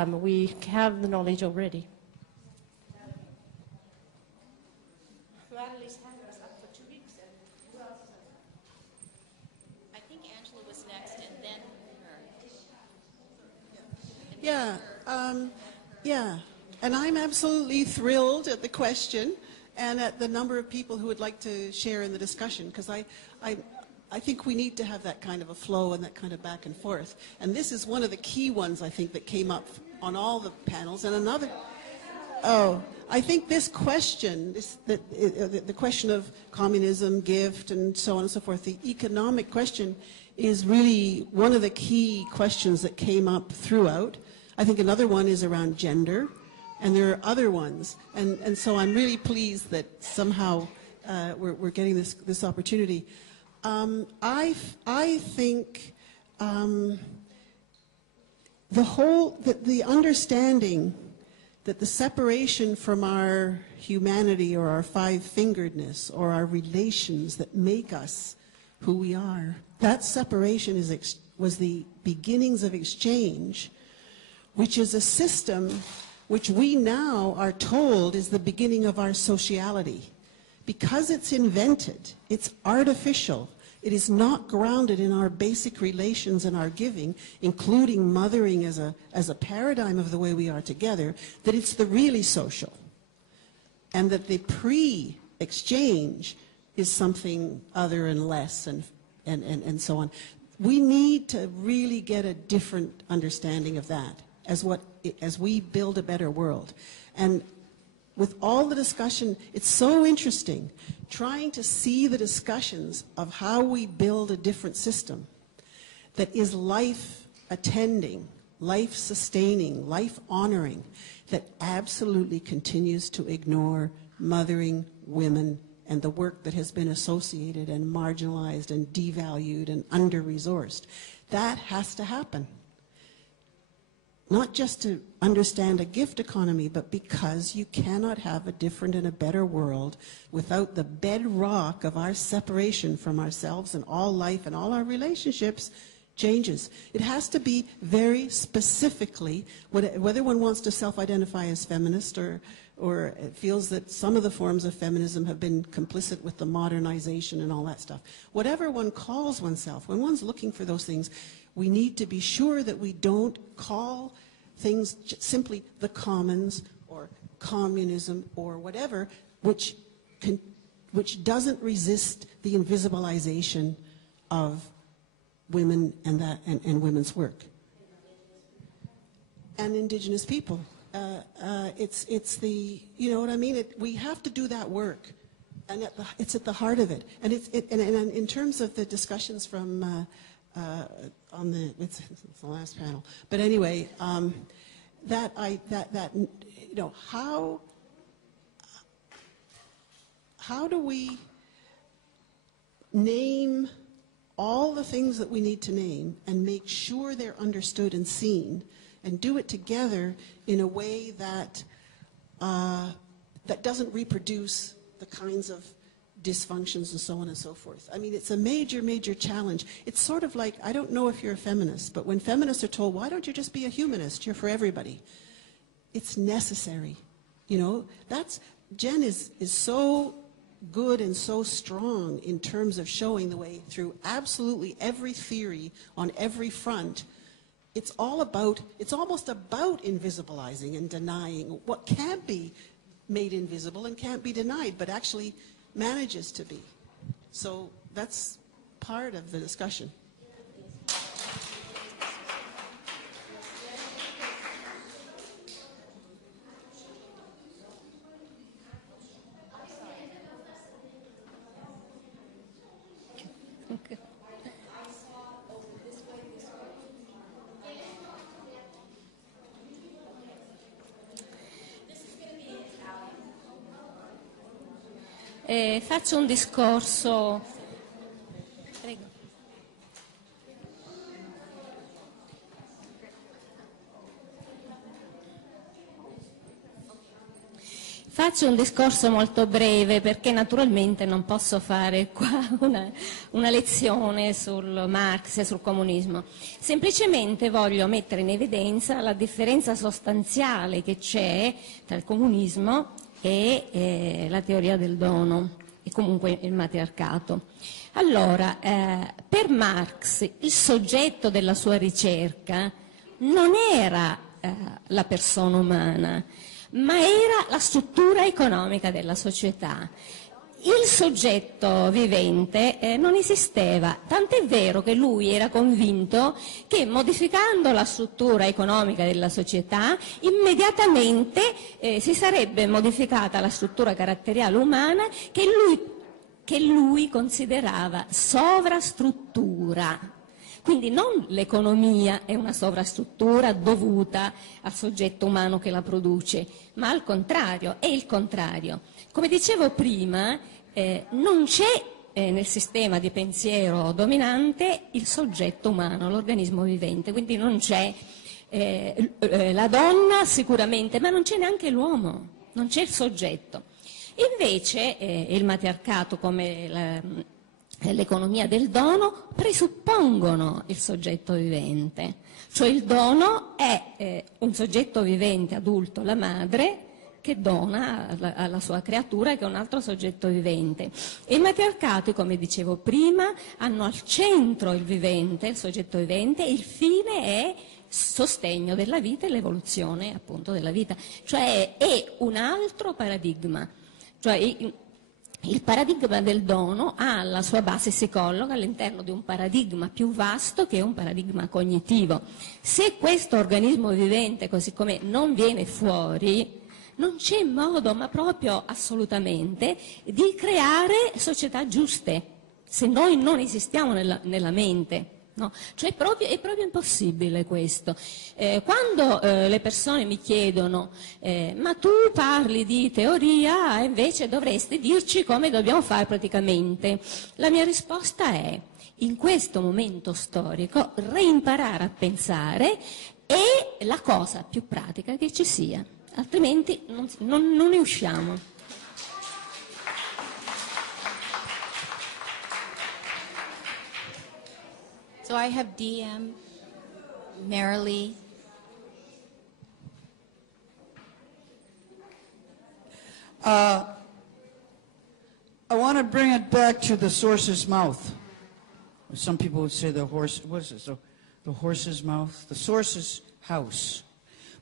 We have the knowledge already. I think Angela was next, and then her. Yeah, and I'm absolutely thrilled at the question and at the number of people who would like to share in the discussion, because I think we need to have that kind of a flow and that kind of back and forth. And this is one of the key ones, I think, that came up on all the panels. And another, I think this question, the question of communism, gift, and so on and so forth, the economic question is really one of the key questions that came up throughout. I think another one is around gender. And there are other ones, and so I'm really pleased that somehow we're getting this opportunity. I think the understanding that the separation from our humanity or our five-fingeredness or our relations that make us who we are, that separation was the beginnings of exchange, which is a system which we now are told is the beginning of our sociality. Because it's invented, it's artificial, it is not grounded in our basic relations and our giving, including mothering as a paradigm of the way we are together, that it's the really social. And that the pre-exchange is something other and less and so on. We need to really get a different understanding of that as we build a better world. And with all the discussion, it's so interesting trying to see the discussions of how we build a different system that is life-attending, life-sustaining, life-honoring, that absolutely continues to ignore mothering women and the work that has been associated and marginalized and devalued and under-resourced. That has to happen. Not just to understand a gift economy, but because you cannot have a different and a better world without the bedrock of our separation from ourselves and all life and all our relationships changes. It has to be very specifically, whether one wants to self-identify as feminist or feels that some of the forms of feminism have been complicit with the modernization and all that stuff. Whatever one calls oneself, when one's looking for those things, we need to be sure that we don't call things simply the commons or communism or whatever, which doesn't resist the invisibilization of women and women's work. And indigenous people. It's the, you know what I mean? We have to do that work. And it's at the heart of it. And and in terms of the discussions from it's the last panel. But anyway, how do we name all the things that we need to name and make sure they're understood and seen, and do it together in a way that that doesn't reproduce the kinds of dysfunctions and so on and so forth. I mean, it's a major, major challenge. It's sort of like, I don't know if you're a feminist, but when feminists are told, why don't you just be a humanist? You're for everybody. It's necessary. You know, Jen is so good and so strong in terms of showing the way through absolutely every theory on every front. It's almost about invisibilizing and denying what can't be made invisible and can't be denied, but actually manages to be. So that's part of the discussion. Faccio un discorso. Prego. Faccio un discorso molto breve perché naturalmente non posso fare qua una lezione sul Marx e sul comunismo. Semplicemente voglio mettere in evidenza la differenza sostanziale che c'è tra il comunismo e la teoria del dono e comunque il matriarcato. Allora, per Marx il soggetto della sua ricerca non era la persona umana, ma era la struttura economica della società. Il soggetto vivente non esisteva, tant'è vero che lui era convinto che modificando la struttura economica della società immediatamente si sarebbe modificata la struttura caratteriale umana che lui considerava sovrastruttura. Quindi non l'economia è una sovrastruttura dovuta al soggetto umano che la produce, ma al contrario, è il contrario. Come dicevo prima, non c'è nel sistema di pensiero dominante il soggetto umano, l'organismo vivente, quindi non c'è la donna sicuramente, ma non c'è neanche l'uomo, non c'è il soggetto. Invece il matriarcato come l'economia del dono presuppongono il soggetto vivente, cioè il dono è un soggetto vivente adulto, la madre, che dona alla sua creatura che è un altro soggetto vivente. E i matriarcati, come dicevo prima, hanno al centro il vivente, il soggetto vivente, e il fine è sostegno della vita e l'evoluzione appunto della vita, cioè è un altro paradigma. Cioè il paradigma del dono ha la sua base, si colloca all'interno di un paradigma più vasto che è un paradigma cognitivo. Se questo organismo vivente così com'è non viene fuori, non c'è modo, ma proprio assolutamente, di creare società giuste, se noi non esistiamo nella mente. No? Cioè è proprio impossibile questo. Quando le persone mi chiedono ma tu parli di teoria e invece dovresti dirci come dobbiamo fare praticamente, la mia risposta è: in questo momento storico reimparare a pensare è la cosa più pratica che ci sia, altrimenti non ne usciamo. So I have DM, Marilee. I want to bring it back to the source's mouth. Some people would say the horse, what is it? The horse's mouth? The source's house.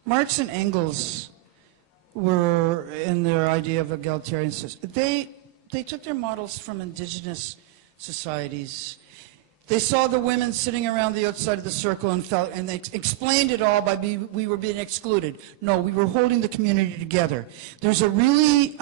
Marx and Engels were in their idea of egalitarian system. They took their models from indigenous societies. They saw the women sitting around the outside of the circle and they explained it all by we were being excluded. No, we were holding the community together. There's a really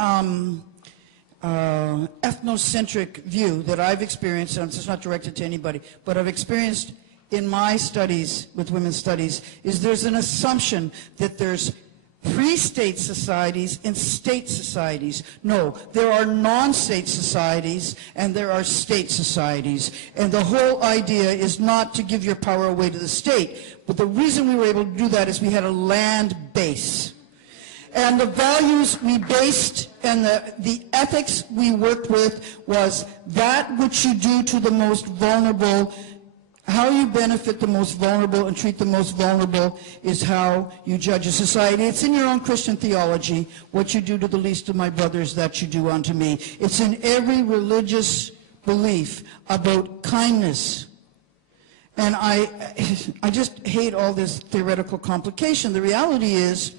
ethnocentric view that I've experienced, and it's not directed to anybody, but I've experienced in my studies with women's studies, is there's an assumption that there's pre-state societies and state societies. No, there are non-state societies and there are state societies. And the whole idea is not to give your power away to the state. But the reason we were able to do that is we had a land base. And the values we based and the ethics we worked with was that which you do to the most vulnerable, how you benefit the most vulnerable and treat the most vulnerable is how you judge a society. It's in your own Christian theology. What you do to the least of my brothers, that you do unto me. It's in every religious belief about kindness. And I just hate all this theoretical complication. The reality is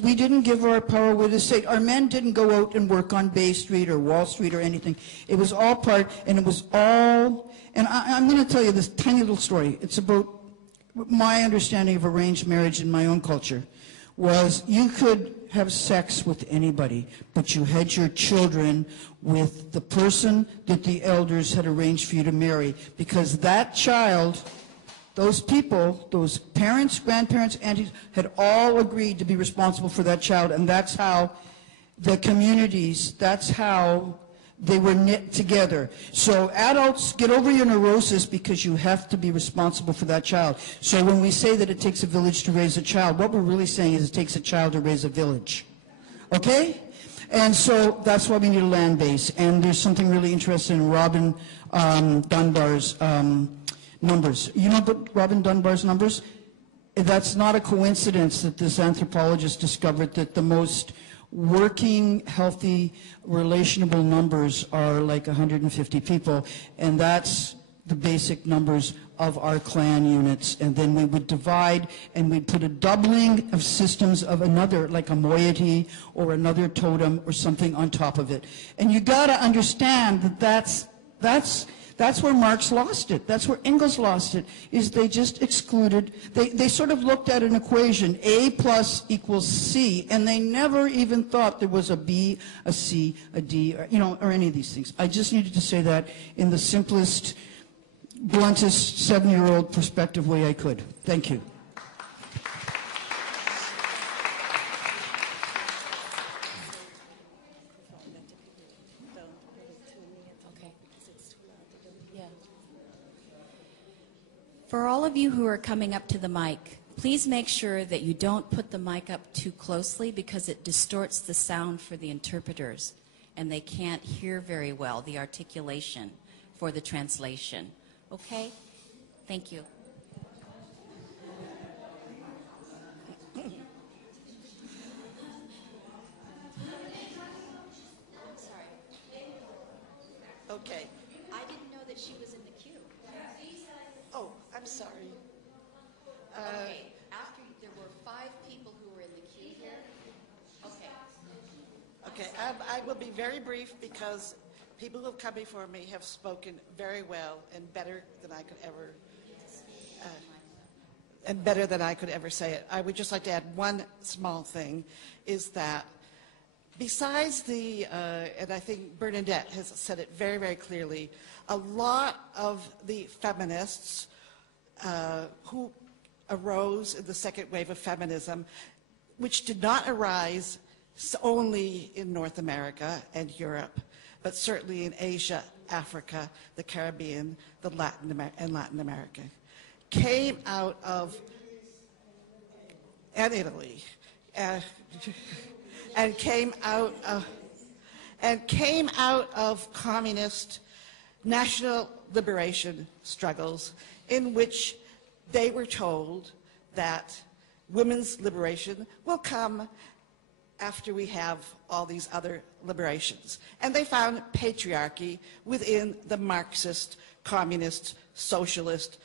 we didn't give our power away to the state. Our men didn't go out and work on Bay Street or Wall Street or anything. It was all part, and it was all, and I'm going to tell you this tiny little story. It's about my understanding of arranged marriage in my own culture. Was you could have sex with anybody, but you had your children with the person that the elders had arranged for you to marry, because that child, those people, those parents, grandparents, aunties, had all agreed to be responsible for that child, and that's how the communities, that's how they were knit together. So adults, get over your neurosis because you have to be responsible for that child. So when we say that it takes a village to raise a child, what we're really saying is it takes a child to raise a village. Okay? And so that's why we need a land base. And there's something really interesting in Robin Dunbar's numbers. You know about Robin Dunbar's numbers? That's not a coincidence that this anthropologist discovered that the most working, healthy, relationable numbers are like 150 people, and that's the basic numbers of our clan units. And then we would divide and we'd put a doubling of systems of another, like a moiety or another totem or something on top of it. And you got to understand that that's where Marx lost it. That's where Engels lost it, is they just excluded, they sort of looked at an equation, A plus equals C, and they never even thought there was a B, a C, a D, or, or any of these things. I just needed to say that in the simplest, bluntest 7-year-old perspective way I could. Thank you. For all of you who are coming up to the mic, please make sure that you don't put the mic up too closely because it distorts the sound for the interpreters and they can't hear very well the articulation for the translation. Okay? Thank you. Okay. I didn't know that she was in the queue. Oh, I'm sorry. Okay, after there were 5 people who were in the queue here. Okay. Okay, I will be very brief because people who have come before me have spoken very well and better than I could ever say it. I would just like to add one small thing, is that besides and I think Bernadette has said it very, very clearly, a lot of the feminists who arose in the second wave of feminism, which did not arise only in North America and Europe, but certainly in Asia, Africa, the Caribbean, and Latin America, came out of, and Italy, and came out of communist national liberation struggles in which they were told that women's liberation will come after we have all these other liberations. And they found patriarchy within the Marxist, communist, socialist,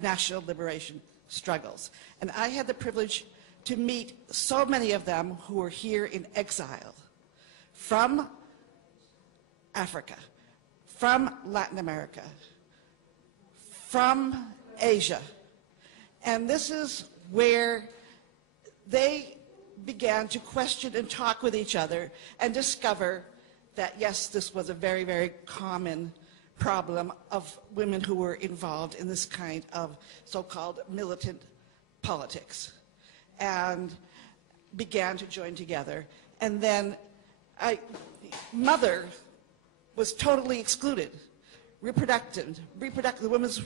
national liberation struggles. And I had the privilege to meet so many of them who were here in exile from Africa, from Latin America, from Asia. And this is where they began to question and talk with each other and discover that, yes, this was a very, very common problem of women who were involved in this kind of so-called militant politics, and began to join together. And then mother was totally excluded. Reproductive, the women's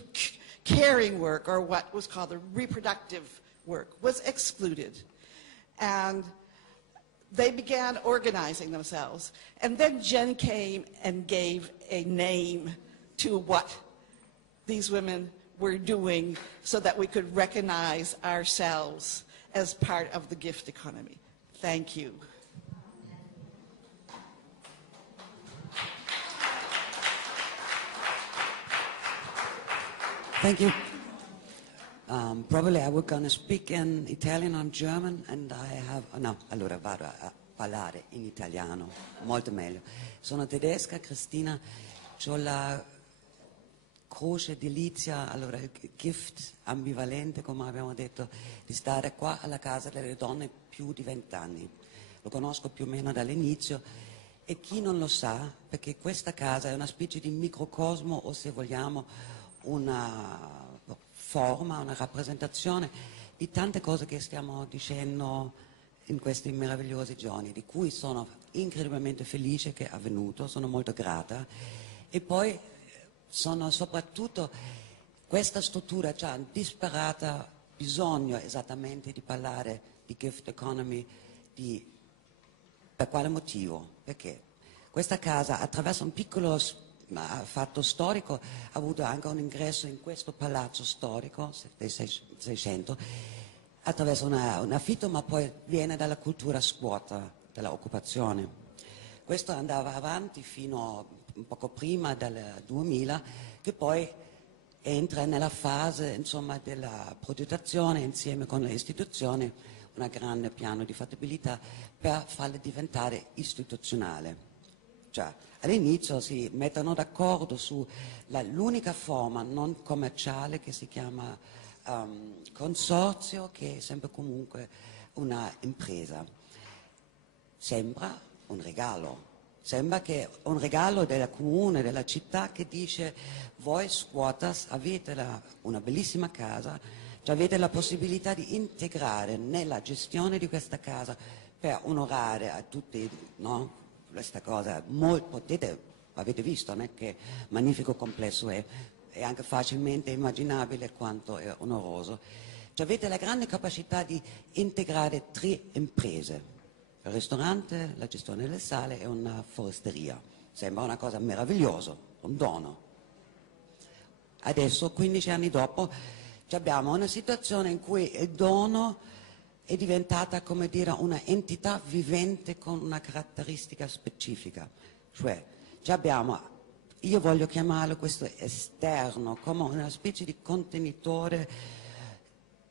caring work, or what was called the reproductive work, was excluded. And they began organizing themselves. And then Jen came and gave a name to what these women were doing so that we could recognize ourselves as part of the gift economy. Thank you. Thank you. Probably I was going to speak in Italian or German, and I have... No, allora vado a parlare in italiano, molto meglio. Sono tedesca, Cristina, ho la croce delizia, allora il gift ambivalente, come abbiamo detto, di stare qua alla casa delle donne più di 20 anni. Lo conosco più o meno dall'inizio, e chi non lo sa, perché questa casa è una specie di microcosmo, o se vogliamo una forma, una rappresentazione di tante cose che stiamo dicendo in questi meravigliosi giorni, di cui sono incredibilmente felice che è avvenuto, sono molto grata. E poi sono soprattutto, questa struttura c'ha un disperato bisogno esattamente di parlare di gift economy, per quale motivo? Perché questa casa, attraverso un piccolo fatto storico, ha avuto anche un ingresso in questo palazzo storico del 600 attraverso un affitto, ma poi viene dalla cultura scuota, dall'occupazione. Questo andava avanti fino un poco prima del 2000, che poi entra nella fase, insomma, della progettazione insieme con le istituzioni, un grande piano di fattibilità per farle diventare istituzionale. Cioè, all'inizio si mettono d'accordo sull'unica forma non commerciale che si chiama consorzio, che è sempre comunque una impresa. Sembra un regalo, sembra che un regalo del comune, della città, che dice: voi squatters avete una bellissima casa, cioè avete la possibilità di integrare nella gestione di questa casa per onorare a tutti, no? Questa cosa avete visto, né? Che magnifico complesso è anche facilmente immaginabile quanto è onoroso. Cioè avete la grande capacità di integrare 3 imprese: il ristorante, la gestione delle sale e una foresteria. Sembra una cosa meravigliosa, un dono. Adesso, 15 anni dopo, abbiamo una situazione in cui il dono è diventata, come dire, una entità vivente con una caratteristica specifica. Cioè, abbiamo, io voglio chiamarlo questo esterno, come una specie di contenitore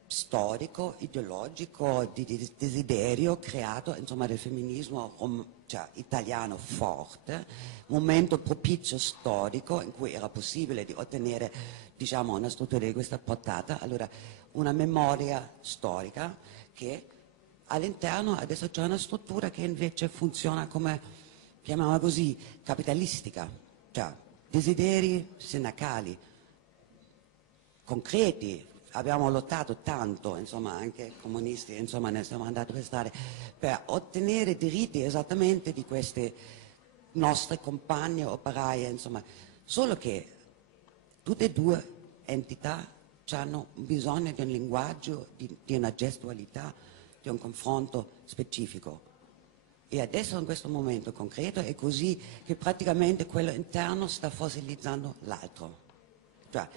storico, ideologico, di desiderio creato, insomma, del femminismo italiano forte, momento propizio storico in cui era possibile di ottenere, diciamo, una struttura di questa portata. Allora, una memoria storica che all'interno adesso c'è una struttura che invece funziona come, chiamiamola così, capitalistica, cioè desideri sindacali concreti. Abbiamo lottato tanto, insomma, anche comunisti, insomma, ne siamo andati per strada per ottenere diritti esattamente di queste nostre compagne operaie, insomma, solo che tutte e 2 entità hanno bisogno di un linguaggio, di una gestualità, di un confronto specifico. E adesso, in questo momento concreto, è così che praticamente quello interno sta fossilizzando l'altro. Cioè,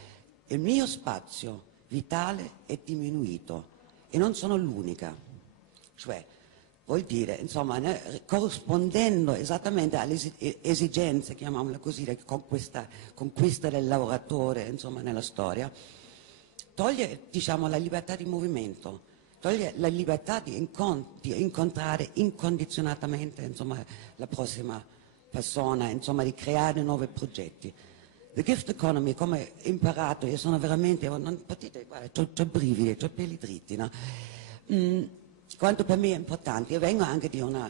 il mio spazio vitale è diminuito e non sono l'unica. Cioè, vuol dire, insomma, corrispondendo esattamente alle esigenze, chiamiamole così, con questa conquista del lavoratore, insomma, nella storia, toglie, diciamo, la libertà di movimento, toglie la libertà di incontrare incondizionatamente, insomma, la prossima persona, insomma, di creare nuovi progetti. The gift economy, come imparato, io sono veramente, non potete, guarda, c'ho brividi, c'ho peli dritti, no? Quanto per me è importante. Io vengo anche di una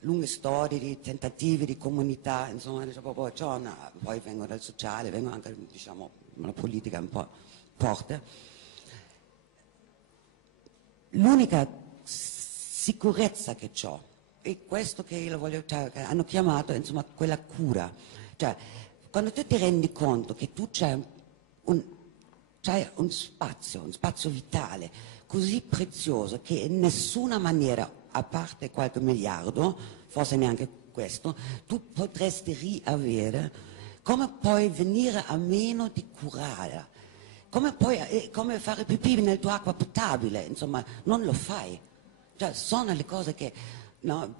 lunga storia di tentativi di comunità, insomma, poi vengo dal sociale, vengo anche, diciamo, una politica un po' forte. L'unica sicurezza che ho è questo che io voglio, che hanno chiamato, insomma, quella cura. Cioè, quando tu ti rendi conto che tu c'hai un spazio vitale, così prezioso che in nessuna maniera, a parte qualche miliardo, forse neanche questo, tu potresti riavere. Come puoi venire a meno di curare? Come fare pipì nella tua acqua potabile? Insomma, non lo fai. Cioè, sono le cose che, no,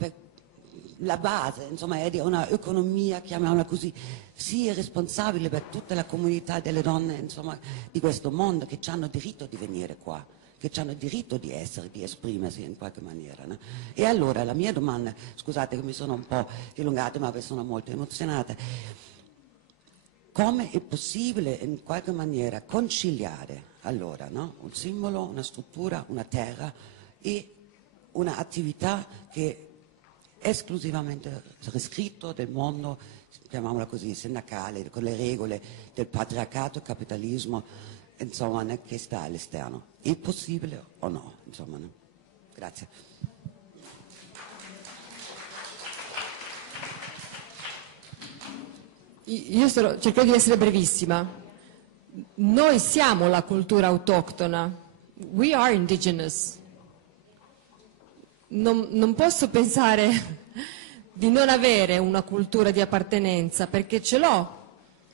la base, insomma, è di un'economia, chiamiamola così, sia responsabile per tutta la comunità delle donne, insomma, di questo mondo, che hanno diritto di venire qua, che hanno diritto di essere, di esprimersi in qualche maniera. No? E allora la mia domanda, scusate che mi sono un po' dilungata, ma sono molto emozionata, come è possibile in qualche maniera conciliare allora, no? Un simbolo, una struttura, una terra e un'attività che è esclusivamente riscritto del mondo, chiamiamola così, sindacale, con le regole del patriarcato, il capitalismo, insomma, che sta all'esterno. È possibile o no? Insomma, no? Grazie. Io cercherò di essere brevissima. Noi siamo la cultura autoctona. We are indigenous. Non posso pensare di non avere una cultura di appartenenza, perché ce l'ho.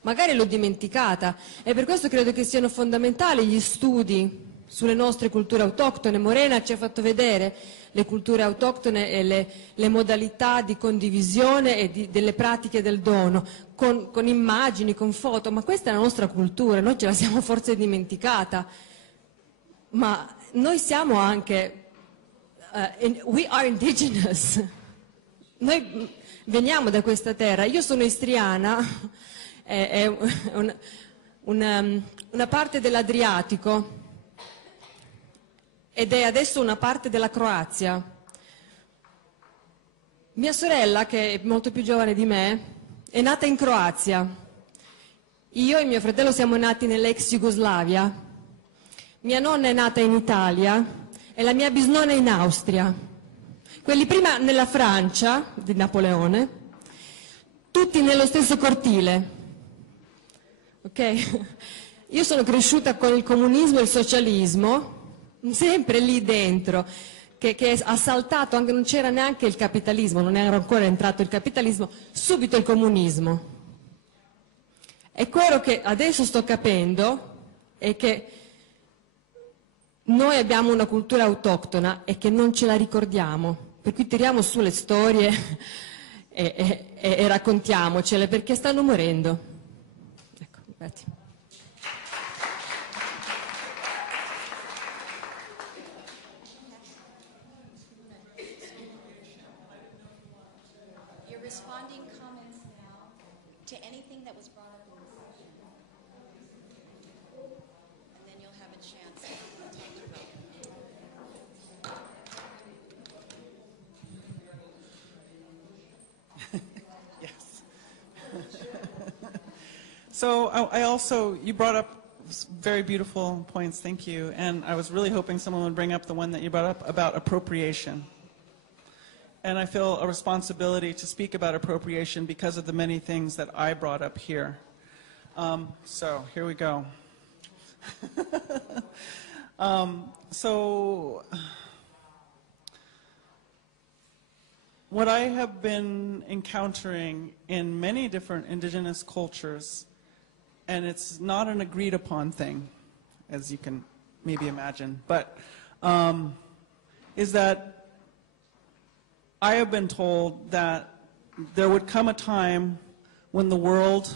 Magari l'ho dimenticata. E per questo credo che siano fondamentali gli studi sulle nostre culture autoctone. Morena ci ha fatto vedere le culture autoctone e le modalità di condivisione e delle pratiche del dono, con immagini, con foto, ma questa è la nostra cultura, noi ce la siamo forse dimenticata, ma noi siamo anche, we are indigenous, noi veniamo da questa terra, io sono istriana, è una parte dell'Adriatico, ed è adesso una parte della Croazia. Mia sorella, che è molto più giovane di me, è nata in Croazia. Io e mio fratello siamo nati nell'ex Jugoslavia. Mia nonna è nata in Italia e la mia bisnonna in Austria. Quelli prima nella Francia, di Napoleone, tutti nello stesso cortile. Ok? Io sono cresciuta con il comunismo e il socialismo, sempre lì dentro, che ha saltato, anche non c'era neanche il capitalismo, non era ancora entrato il capitalismo, subito il comunismo. E quello che adesso sto capendo è che noi abbiamo una cultura autoctona e che non ce la ricordiamo, per cui tiriamo su le storie e raccontiamocele, perché stanno morendo. Ecco, grazie. Responding comments now to anything that was brought up in the session. And then you'll have a chance to talk about it. Yes. So I also, you brought up very beautiful points, thank you. And I was really hoping someone would bring up the one that you brought up about appropriation. And I feel a responsibility to speak about appropriation because of the many things that I brought up here. So here we go. So what I have been encountering in many different indigenous cultures, and it's not an agreed upon thing, as you can maybe imagine, but is that I have been told that there would come a time when the world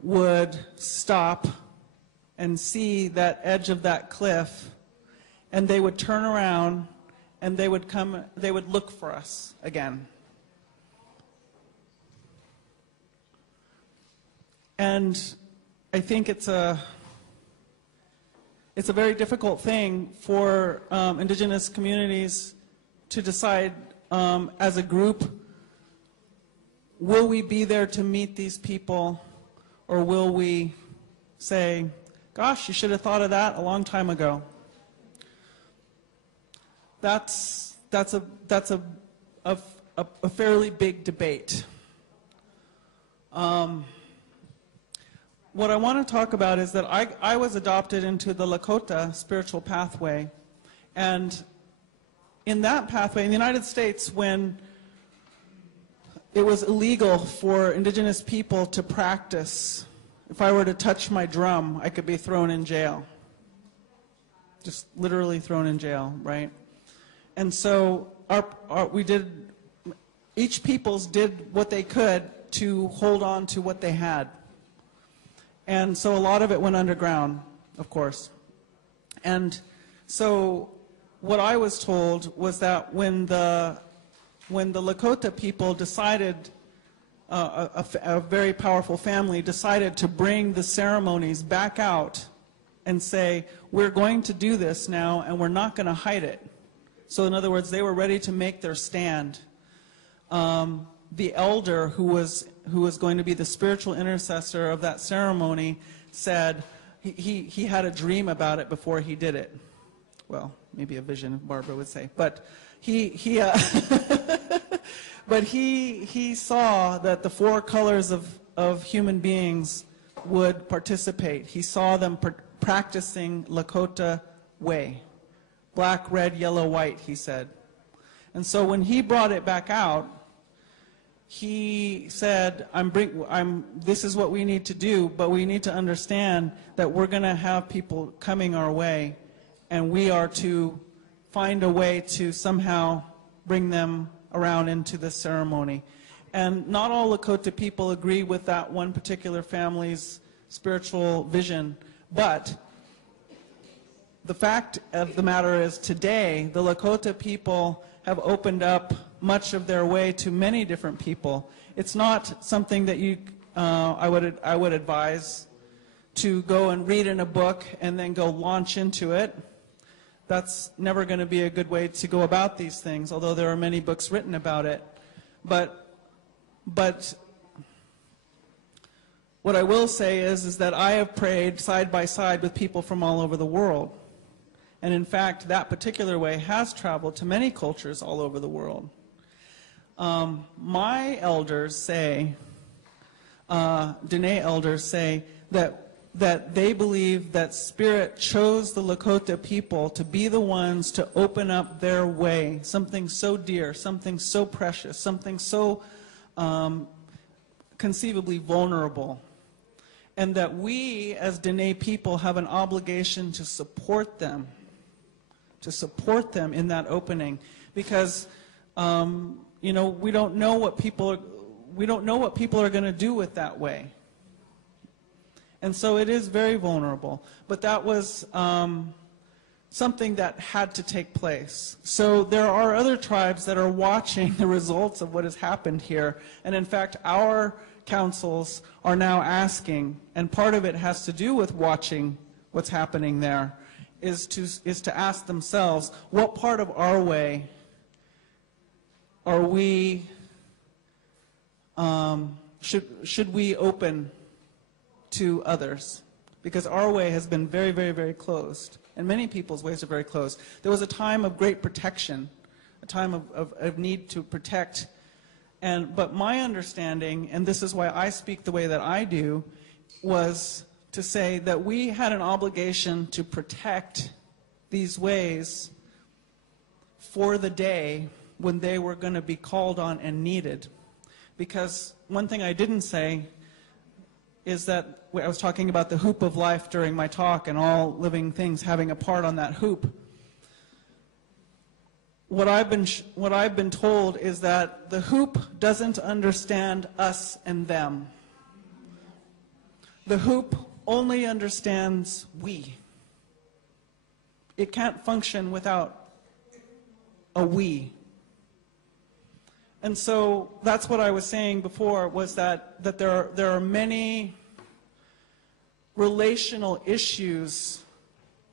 would stop and see that edge of that cliff, and they would turn around and they would look for us again. And I think it's a very difficult thing for indigenous communities to decide as a group, will we be there to meet these people, or will we say, gosh, you should have thought of that a long time ago. That's a fairly big debate. what I want to talk about is that I was adopted into the Lakota spiritual pathway. And in that pathway, in the United States, when it was illegal for indigenous people to practice, if I were to touch my drum, I could be thrown in jail. Just literally thrown in jail, right? And so each peoples did what they could to hold on to what they had. And so a lot of it went underground, of course. And so what I was told was that when the Lakota people decided, a very powerful family decided to bring the ceremonies back out and say, we're going to do this now and we're not going to hide it. So in other words, they were ready to make their stand. The elder who was going to be the spiritual intercessor of that ceremony said he had a dream about it before he did it. Well, maybe a vision, Barbara would say. But he saw that the four colors of human beings would participate. He saw them practicing Lakota way. Black, red, yellow, white, he said. And so when he brought it back out, he said, this is what we need to do, but we need to understand that we're going to have people coming our way, and we are to find a way to somehow bring them around into this ceremony. And not all Lakota people agree with that one particular family's spiritual vision, but the fact of the matter is today, the Lakota people have opened up much of their way to many different people. It's not something that I would advise to go and read in a book and then go launch into it. That's never going to be a good way to go about these things, although there are many books written about it. But what I will say is that I have prayed side by side with people from all over the world. And in fact, that particular way has traveled to many cultures all over the world. My elders say, Dene elders say, that they believe that Spirit chose the Lakota people to be the ones to open up their way, something so dear, something so precious, something so conceivably vulnerable. And that we, as Dene people, have an obligation to support them in that opening, because we don't know what people are going to do with that way, and so it is very vulnerable. But that was something that had to take place. So there are other tribes that are watching the results of what has happened here, and in fact, our councils are now asking, and part of it has to do with watching what's happening there. Is to ask themselves, what part of our way are we, should we open to others? Because our way has been very, very, very closed, and many people's ways are very closed. There was a time of great protection, a time of need to protect, but my understanding, and this is why I speak the way that I do, was to say that we had an obligation to protect these ways for the day when they were going to be called on and needed. Because one thing I didn't say is that I was talking about the hoop of life during my talk and all living things having a part on that hoop. What I've been told is that the hoop doesn't understand us and them. The hoop only understands we. It can't function without a we. And so that's what I was saying before, was that there are many relational issues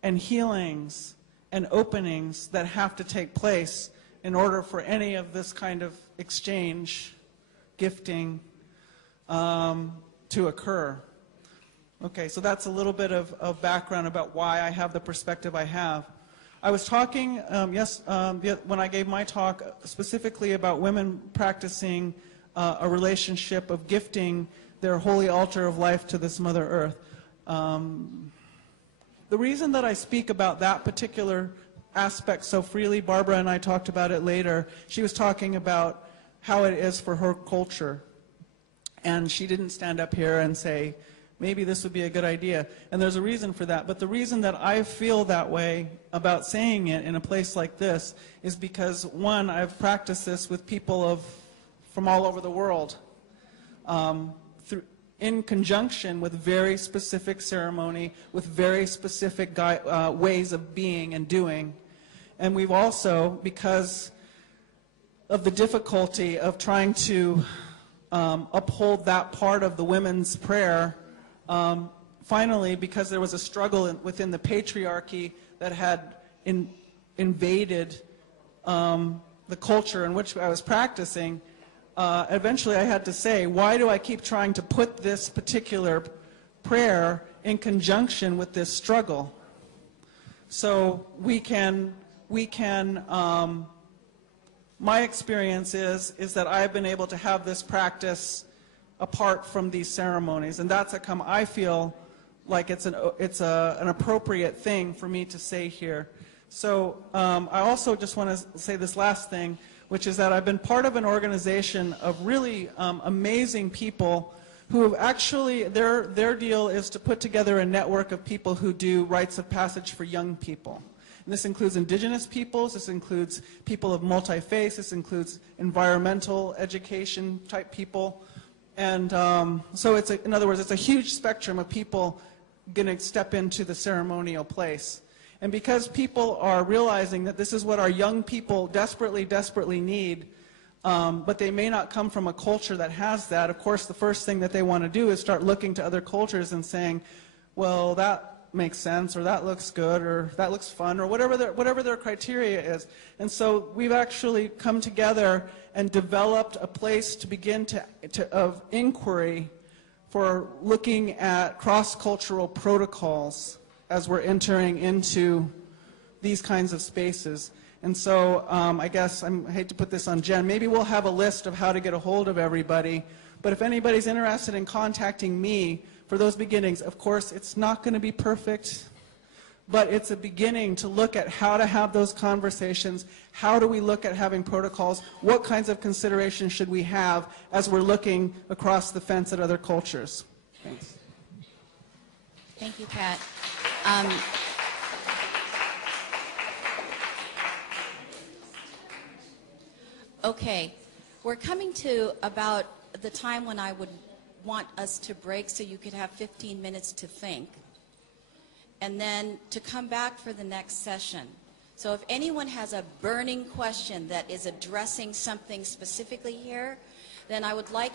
and healings and openings that have to take place in order for any of this kind of exchange, gifting, to occur. Okay, so that's a little bit of background about why I have the perspective I have. I was talking, when I gave my talk, specifically about women practicing a relationship of gifting their holy altar of life to this Mother Earth. The reason that I speak about that particular aspect so freely, Barbara and I talked about it later, she was talking about how it is for her culture. And she didn't stand up here and say, maybe this would be a good idea. And there's a reason for that. But the reason that I feel that way about saying it in a place like this is because, one, I've practiced this with people from all over the world in conjunction with very specific ceremony, with very specific ways of being and doing. And we've also, because of the difficulty of trying to uphold that part of the women's prayer, finally, because there was a struggle within the patriarchy that had invaded the culture in which I was practicing, eventually I had to say, why do I keep trying to put this particular prayer in conjunction with this struggle? So my experience is that I've been able to have this practice apart from these ceremonies, and that's I feel like it's an appropriate thing for me to say here. So I also just want to say this last thing, which is that I've been part of an organization of really amazing people who have actually, their deal is to put together a network of people who do rites of passage for young people. And this includes indigenous peoples, this includes people of multi-faith, this includes environmental education type people. And so in other words, it's a huge spectrum of people going to step into the ceremonial place. And because people are realizing that this is what our young people desperately, desperately need, but they may not come from a culture that has that, of course the first thing that they want to do is start looking to other cultures and saying, well, that makes sense, or that looks good, or that looks fun, or whatever their criteria is. And so we've actually come together and developed a place to begin of inquiry for looking at cross-cultural protocols as we're entering into these kinds of spaces. And so I guess I hate to put this on Jen, maybe we'll have a list of how to get a hold of everybody, but if anybody's interested in contacting me for those beginnings, of course it's not going to be perfect, but it's a beginning to look at how to have those conversations, how do we look at having protocols, what kinds of considerations should we have as we're looking across the fence at other cultures. Thanks. Thank you, Pat. Okay, we're coming to about the time when I would want us to break so you could have 15 minutes to think, and then to come back for the next session. So if anyone has a burning question that is addressing something specifically here, then I would like